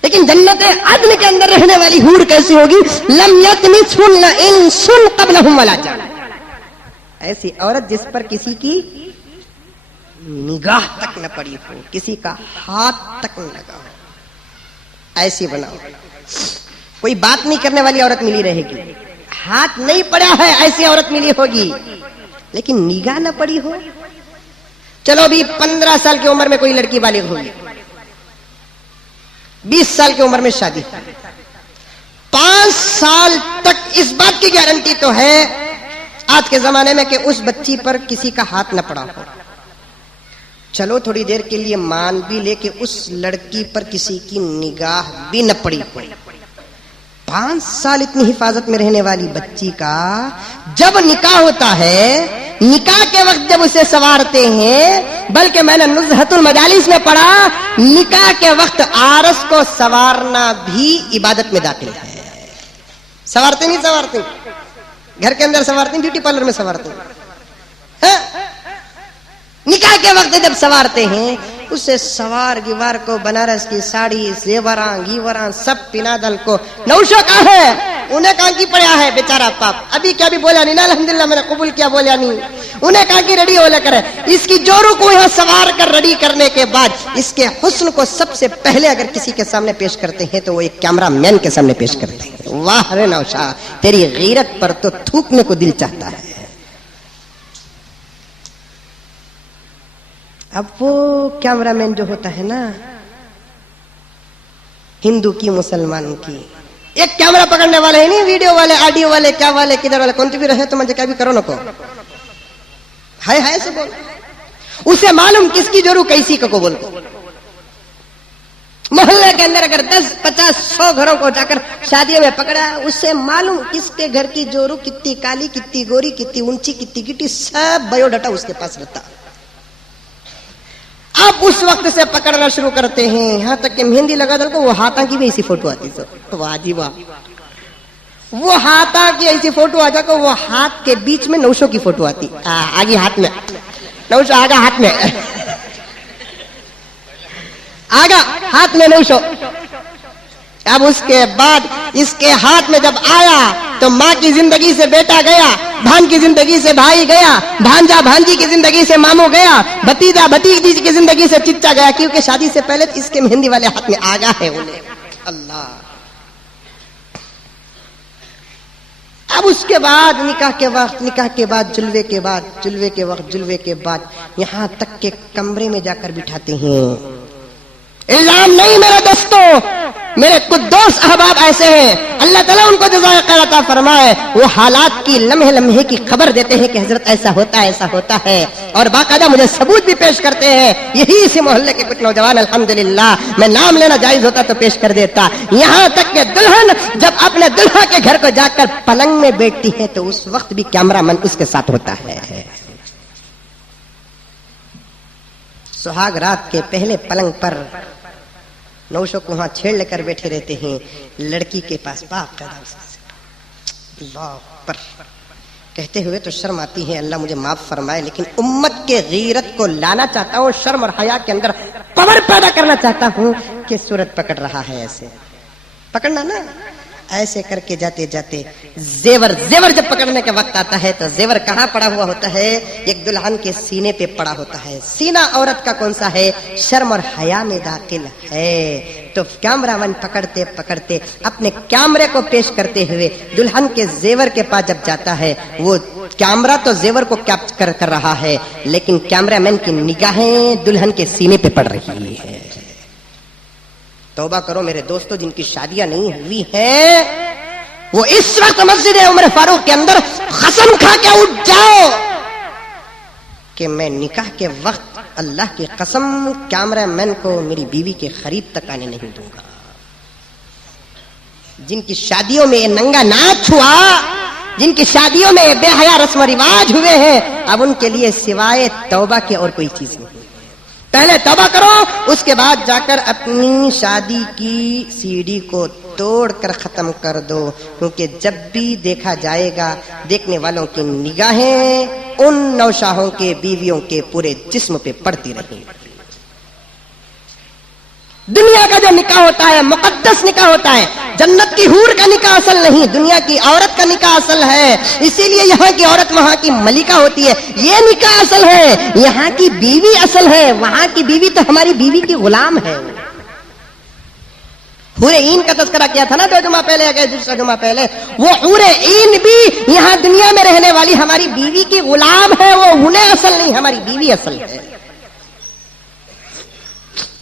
لیکن جنت عدن کے اندر رہنے والی حور کیسی ہوگی؟ لم یطمثہن انس قبلہم ولا جان. ایسی عورت جس پر کسی کی نگاہ تک نہ پڑی ہو، کسی کا ہاتھ تک نہ لگا ہو، ایسی بناؤ. کوئی بات نہیں کرنے والی عورت ملی رہے گی، ہاتھ نہیں پڑا ہے ایسی عورت ملی ہوگی، لیکن نگاہ نہ پڑی ہو. چلو بھی 15 سال کی عمر میں کوئی لڑکی بالغ ہوگی، 20 سال کی عمر میں شادی، 5 سال تک اس بات کی گارنٹی تو ہے آج کے زمانے میں کہ اس بچی پر کسی کا ہاتھ نہ پڑا ہو. چلو تھوڑی دیر کے لیے مان بھی لے کہ اس لڑکی پر کسی کی نگاہ بھی نہ پڑی کوئی، 5 سال اتنی حفاظت میں رہنے والی بچی کا جب نکاح ہوتا ہے، نکاح کے وقت جب اسے سنوارتے ہیں، بلکہ میں نے نزہت المجالس میں پڑھا نکاح کے وقت عارس کو سنوارنا بھی عبادت میں داخل ہے. سنوارتے نہیں سنوارتے، گھر کے اندر سنوارتے ہیں، بیوٹی پارلر میں سنوارتے ہیں. نکاح کے وقت جب سنوارتے ہیں اسے سوار گیوار کو بنارس کی ساڑی، زیوراں گیوراں سب پنا دل کو. نوشو کہاں ہے؟ انہیں کہاں کی پڑیا ہے بیچارہ باپ، ابھی کیا بھی بولا نہیں نا، الحمدللہ میں نے قبول کیا بولا نہیں. انہیں کہاں کی ریڈی ہو لے کر اس کی جورو کو یہاں سوار کر ریڈی کرنے کے بعد اس کے حسن کو سب سے پہلے اگر کسی کے سامنے پیش کرتے ہیں تو وہ ایک کیمرہ مین کے سامنے پیش کرتے ہیں. واہ رے نوشا، تیری غیرت پر تو تھوکنے کو دل چاہتا ہے. اب وہ کیمرہ مین جو ہوتا ہے نا، ہندو کی مسلمان کی، ایک کیمرہ پکڑنے والے ہے نہیں، ویڈیو والے، آڈیو والے، کیا والے، کدھر والے، کون بھی رہے تو مجھے کیا بھی کرو نکو ہائے سے بول. اسے معلوم کس کی ضرور کیسی کو بول. محلے کے اندر اگر 10 50 100 گھروں کو جا کر شادیوں میں پکڑا، اسے معلوم کس کے گھر کی جورو کتنی کالی، کتنی گوری، کتنی اونچی، کتنی گٹی، سب بایو ڈاٹا اس کے پاس رہتا. اب اس وقت سے پکڑنا شروع کرتے ہیں، یہاں تک کہ مہندی لگا دل کو وہ ہاتھاں کی بھی ایسی فوٹو آتی. واہ جی واہ، وہ ہاتھاں کی ایسی فوٹو آ جا کو وہ ہاتھ کے بیچ میں نوشوں کی فوٹو آتی، آگے ہاتھ میں نوشو، آگا ہاتھ میں، آگا ہاتھ میں نوشو. اب اس کے بعد اس کے ہاتھ میں جب آیا تو ماں کی زندگی سے بیٹا گیا، بہن کی زندگی سے بھائی گیا، بھانجا بھانجی کی زندگی سے ماموں گیا، بھتیجا بھتیجی کی زندگی سے چچا گیا، کیونکہ شادی سے پہلے اس کے مہندی والے ہاتھ میں آگا ہے انہیں. اللہ. اب اس کے بعد نکاح کے وقت، نکاح کے بعد جلوے کے بعد، جلوے کے وقت، جلوے کے بعد، یہاں تک کہ کمرے میں جا کر بٹھاتے ہیں. الزام نہیں میرے دوستوں، میرے کچھ دوست احباب ایسے ہیں، اللہ تعالیٰ ان کو جزائے خیر عطا فرمائے، وہ حالات کی لمحے لمحے کی خبر دیتے ہیں کہ حضرت ایسا ہوتا ہے، ایسا ہوتا ہے، اور باقاعدہ مجھے ثبوت بھی پیش کرتے ہیں. یہی اسی محلے کے کچھ نوجوان، الحمدللہ میں نام لینا جائز ہوتا تو پیش کر دیتا. یہاں تک کہ دلہن جب اپنے دلہا کے گھر کو جا کر پلنگ میں بیٹھتی ہے تو اس وقت بھی کیمرہ مین اس کے ساتھ ہوتا ہے. سہاگ رات کے پہلے پلنگ پر نوشوں کو وہاں چھیڑ لے کر بیٹھے رہتے ہیں، لڑکی کے پاس باقاعدہ اللہ پر کہتے ہوئے تو شرم آتی ہے، اللہ مجھے معاف فرمائے، لیکن امت کے غیرت کو لانا چاہتا ہوں، شرم اور حیا کے اندر پاور پیدا کرنا چاہتا ہوں کہ صورت پکڑ رہا ہے. ایسے پکڑنا نا، ایسے کر کے جاتے جاتے زیور جب پکڑنے کا وقت آتا ہے تو زیور کہاں پڑا ہوا ہوتا ہے؟ ایک دلہن کے سینے پہ پڑا ہوتا ہے. سینہ عورت کا کون سا ہے؟ شرم اور حیا میں داخل ہے. تو کیمرہ مین پکڑتے پکڑتے اپنے کیمرے کو پیش کرتے ہوئے دلہن کے زیور کے پاس جب جاتا ہے، وہ کیمرہ تو زیور کو کیپچر کر رہا ہے، لیکن کیمرہ مین کی نگاہیں دلہن کے سینے پہ پڑ رہی ہے. توبہ کرو میرے دوستو، جن کی شادیاں نہیں ہوئی ہیں وہ اس وقت مسجد عمر فاروق کے اندر قسم کھا کے اٹھ جاؤ کہ میں نکاح کے وقت اللہ کی قسم کیمرہ مین کو میری بیوی کے قریب تک آنے نہیں دوں گا. جن کی شادیوں میں یہ ننگا ناچ ہوا، جن کی شادیوں میں بے حیا رسم و رواج ہوئے ہیں، اب ان کے لیے سوائے توبہ کے اور کوئی چیز نہیں. پہلے توبہ کرو، اس کے بعد جا کر اپنی شادی کی سی ڈی کو توڑ کر ختم کر دو، کیونکہ جب بھی دیکھا جائے گا دیکھنے والوں کی نگاہیں ان نوشاہوں کے بیویوں کے پورے جسم پہ پڑتی رہیں. دنیا کا جو نکاح ہوتا ہے مقدس نکاح ہوتا ہے، جنت کی حور کا نکاح اصل نہیں، دنیا کی عورت کا نکاح اصل ہے. اسی لیے یہاں کی عورت وہاں کی ملکہ ہوتی ہے، یہ نکاح اصل ہے. یہاں کی بیوی اصل ہے، وہاں کی بیوی تو ہماری بیوی کی غلام ہے. حور عین کا تذکرہ کیا تھا نا 2 جمعہ پہلے یا دوسرا جمعہ پہلے، وہ حور عین بھی یہاں دنیا میں رہنے والی ہماری بیوی کی غلام ہے، وہ انہیں اصل نہیں، ہماری بیوی اصل ہے.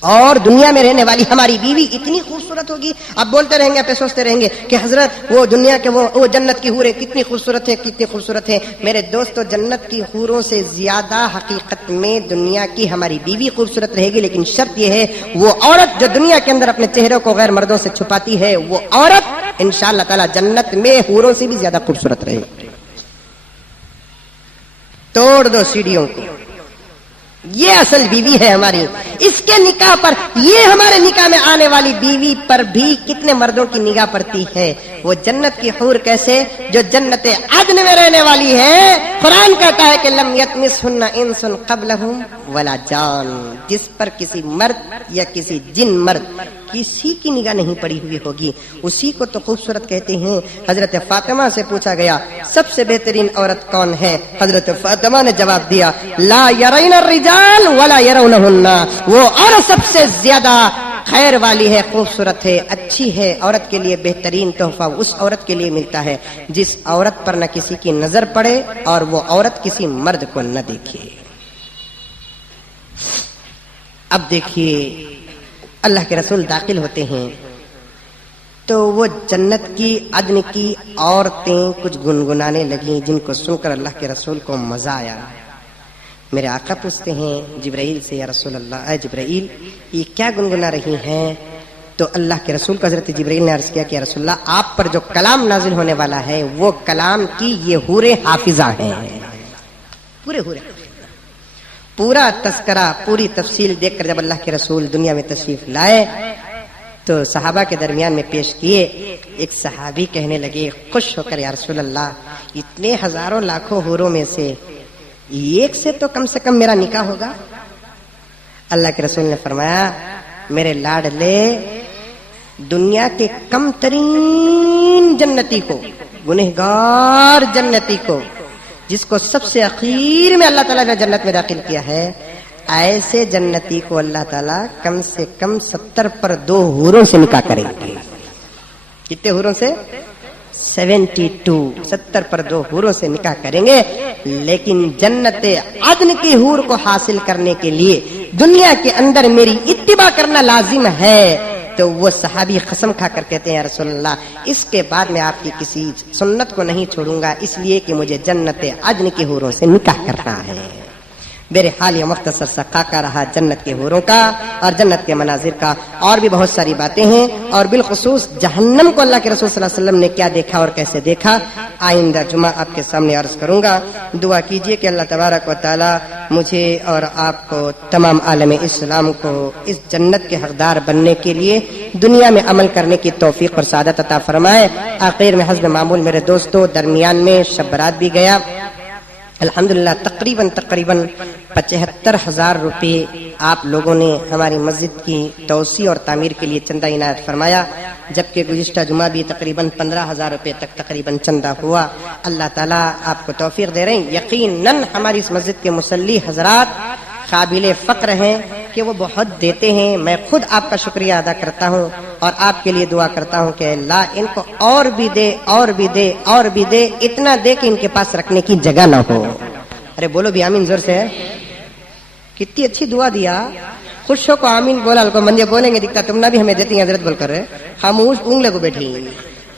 اور دنیا میں رہنے والی ہماری بیوی اتنی خوبصورت ہوگی. اب بولتے رہیں گے، پہ سوچتے رہیں گے کہ حضرت وہ دنیا کے وہ جنت کی حوریں کتنی خوبصورت ہیں، کتنی خوبصورت ہیں. میرے دوستو، جنت کی حوروں سے زیادہ حقیقت میں دنیا کی ہماری بیوی خوبصورت رہے گی، لیکن شرط یہ ہے وہ عورت جو دنیا کے اندر اپنے چہرے کو غیر مردوں سے چھپاتی ہے، وہ عورت انشاءاللہ تعالی جنت میں حوروں سے بھی زیادہ خوبصورت رہے گی. توڑ دو سیڑھیوں کو. یہ اصل بیوی ہے ہماری. اس کے نکاح پر، یہ ہمارے نکاح میں آنے والی بیوی پر بھی کتنے مردوں کی نگاہ پڑتی ہے. وہ جنت کی حور کیسے؟ جو جنت عدن میں رہنے والی ہے. قرآن کہتا ہے کہ لم یطمثہن انس قبلہم ولا جان، جس پر کسی مرد یا کسی جن مرد کسی کی نگاہ نہیں پڑی ہوئی ہوگی، اسی کو تو خوبصورت کہتے ہیں. حضرت فاطمہ سے پوچھا گیا سب سے بہترین عورت کون ہے؟ حضرت فاطمہ نے جواب دیا لا یرین الرجال ولا یرونہن، وہ عورت سب سے زیادہ خیر والی ہے، خوبصورت ہے، اچھی ہے. عورت کے لیے بہترین تحفہ اس عورت کے لیے ملتا ہے جس عورت پر نہ کسی کی نظر پڑے اور وہ عورت کسی مرد کو نہ دیکھے. اب دیکھیے اللہ کے رسول داخل ہوتے ہیں تو وہ جنت کی عدن کی عورتیں کچھ گنگنانے لگیں، جن کو سن کر اللہ کے رسول کو مزہ آیا. میرے آقا پوچھتے ہیں جبرائیل سے، یا رسول اللہ، اے جبرائیل یہ کیا گنگنا رہی ہیں؟ تو اللہ کے رسول کو حضرت جبرائیل نے عرض کیا کہ یا رسول اللہ، آپ پر جو کلام نازل ہونے والا ہے وہ کلام کی یہ حوریں حافظہ ہیں. پورے حوریں، پورا تذکرہ، پوری تفصیل دیکھ کر جب اللہ کے رسول دنیا میں تشریف لائے تو صحابہ کے درمیان میں پیش کیے. ایک صحابی کہنے لگے خوش ہو کر یا رسول اللہ، اتنے ہزاروں لاکھوں حوروں میں سے ایک سے تو کم میرا نکاح ہوگا. اللہ کے رسول نے فرمایا میرے لاڈلے، دنیا کے کم ترین جنتی کو، گنہگار جنتی کو، جس کو سب سے اخیر میں اللہ تعالیٰ نے جنت میں داخل کیا ہے، ایسے جنتی کو اللہ تعالیٰ کم سے کم 70 پر 2 حوروں سے نکاح کریں گے. کتنے حوروں سے؟ 72. 70 پر 2 حوروں سے نکاح کریں گے. لیکن جنت عدن کی حور کو حاصل کرنے کے لیے دنیا کے اندر میری اتباع کرنا لازم ہے. تو وہ صحابی قسم کھا کر کہتے ہیں یا رسول اللہ، اس کے بعد میں آپ کی کسی سنت کو نہیں چھوڑوں گا، اس لیے کہ مجھے جنت عدن کی حوروں سے نکاح کرنا ہے. بہرحال یہ مختصر سا خاکہ رہا جنت کے حوروں کا اور جنت کے مناظر کا. اور بھی بہت ساری باتیں ہیں، اور بالخصوص جہنم کو اللہ کے رسول صلی اللہ علیہ وسلم نے کیا دیکھا اور کیسے دیکھا، آئندہ جمعہ آپ کے سامنے عرض کروں گا. دعا کیجئے کہ اللہ تبارک و تعالی مجھے اور آپ کو، تمام عالم اسلام کو اس جنت کے حقدار بننے کے لیے دنیا میں عمل کرنے کی توفیق اور سعادت عطا فرمائے. آخر میں حسب معمول میرے دوستو، درمیان میں شب برات بھی گیا. الحمدللہ تقریباً 75,000 روپے آپ لوگوں نے ہماری مسجد کی توسیع اور تعمیر کے لیے چندہ عنایت فرمایا، جبکہ گزشتہ جمعہ بھی تقریباً 15,000 روپے تک تقریباً چندہ ہوا. اللہ تعالیٰ آپ کو توفیق دے رہے ہیں. یقیناً ہماری اس مسجد کے مصلی حضرات قابل فخر ہیں کہ وہ بہت دیتے ہیں. میں خود آپ کا شکریہ ادا کرتا ہوں اور آپ کے لیے دعا کرتا ہوں کہ اللہ ان کو اور بھی دے، اور بھی دے، اور بھی دے، اتنا دے کہ ان کے پاس رکھنے کی جگہ نہ ہو. ارے بولو بھی آمین زور سے. کتنی اچھی دعا دیا. خوش ہو کو آمین بولا کو منجے بولیں گے دکھتا تم نہ بھی ہمیں دیتی ہیں حضرت بول کر خاموش اونگلے کو بیٹھی.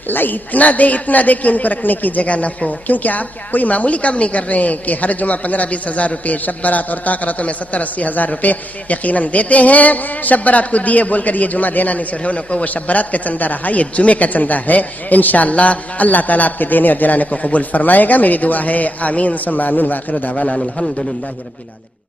اللہ اتنا دے کہ ان کو رکھنے کی جگہ نہ ہو. کیونکہ آپ کوئی معمولی کام نہیں کر رہے ہیں کہ ہر جمعہ 15-20 ہزار روپے، شب برات اور تاخراتوں میں 70-80 ہزار روپے یقیناً دیتے ہیں. شب برات کو دیے بول کر یہ جمعہ دینا نہیں سر کو، وہ شب برات کا چندہ رہا، یہ جمعے کا چندہ ہے. انشاءاللہ اللہ تعالیٰ آپ کے دینے اور دلانے کو قبول فرمائے گا. میری دعا ہے آمین ثم آمین. وآخر دعوانا الحمدللہ رب العالمین.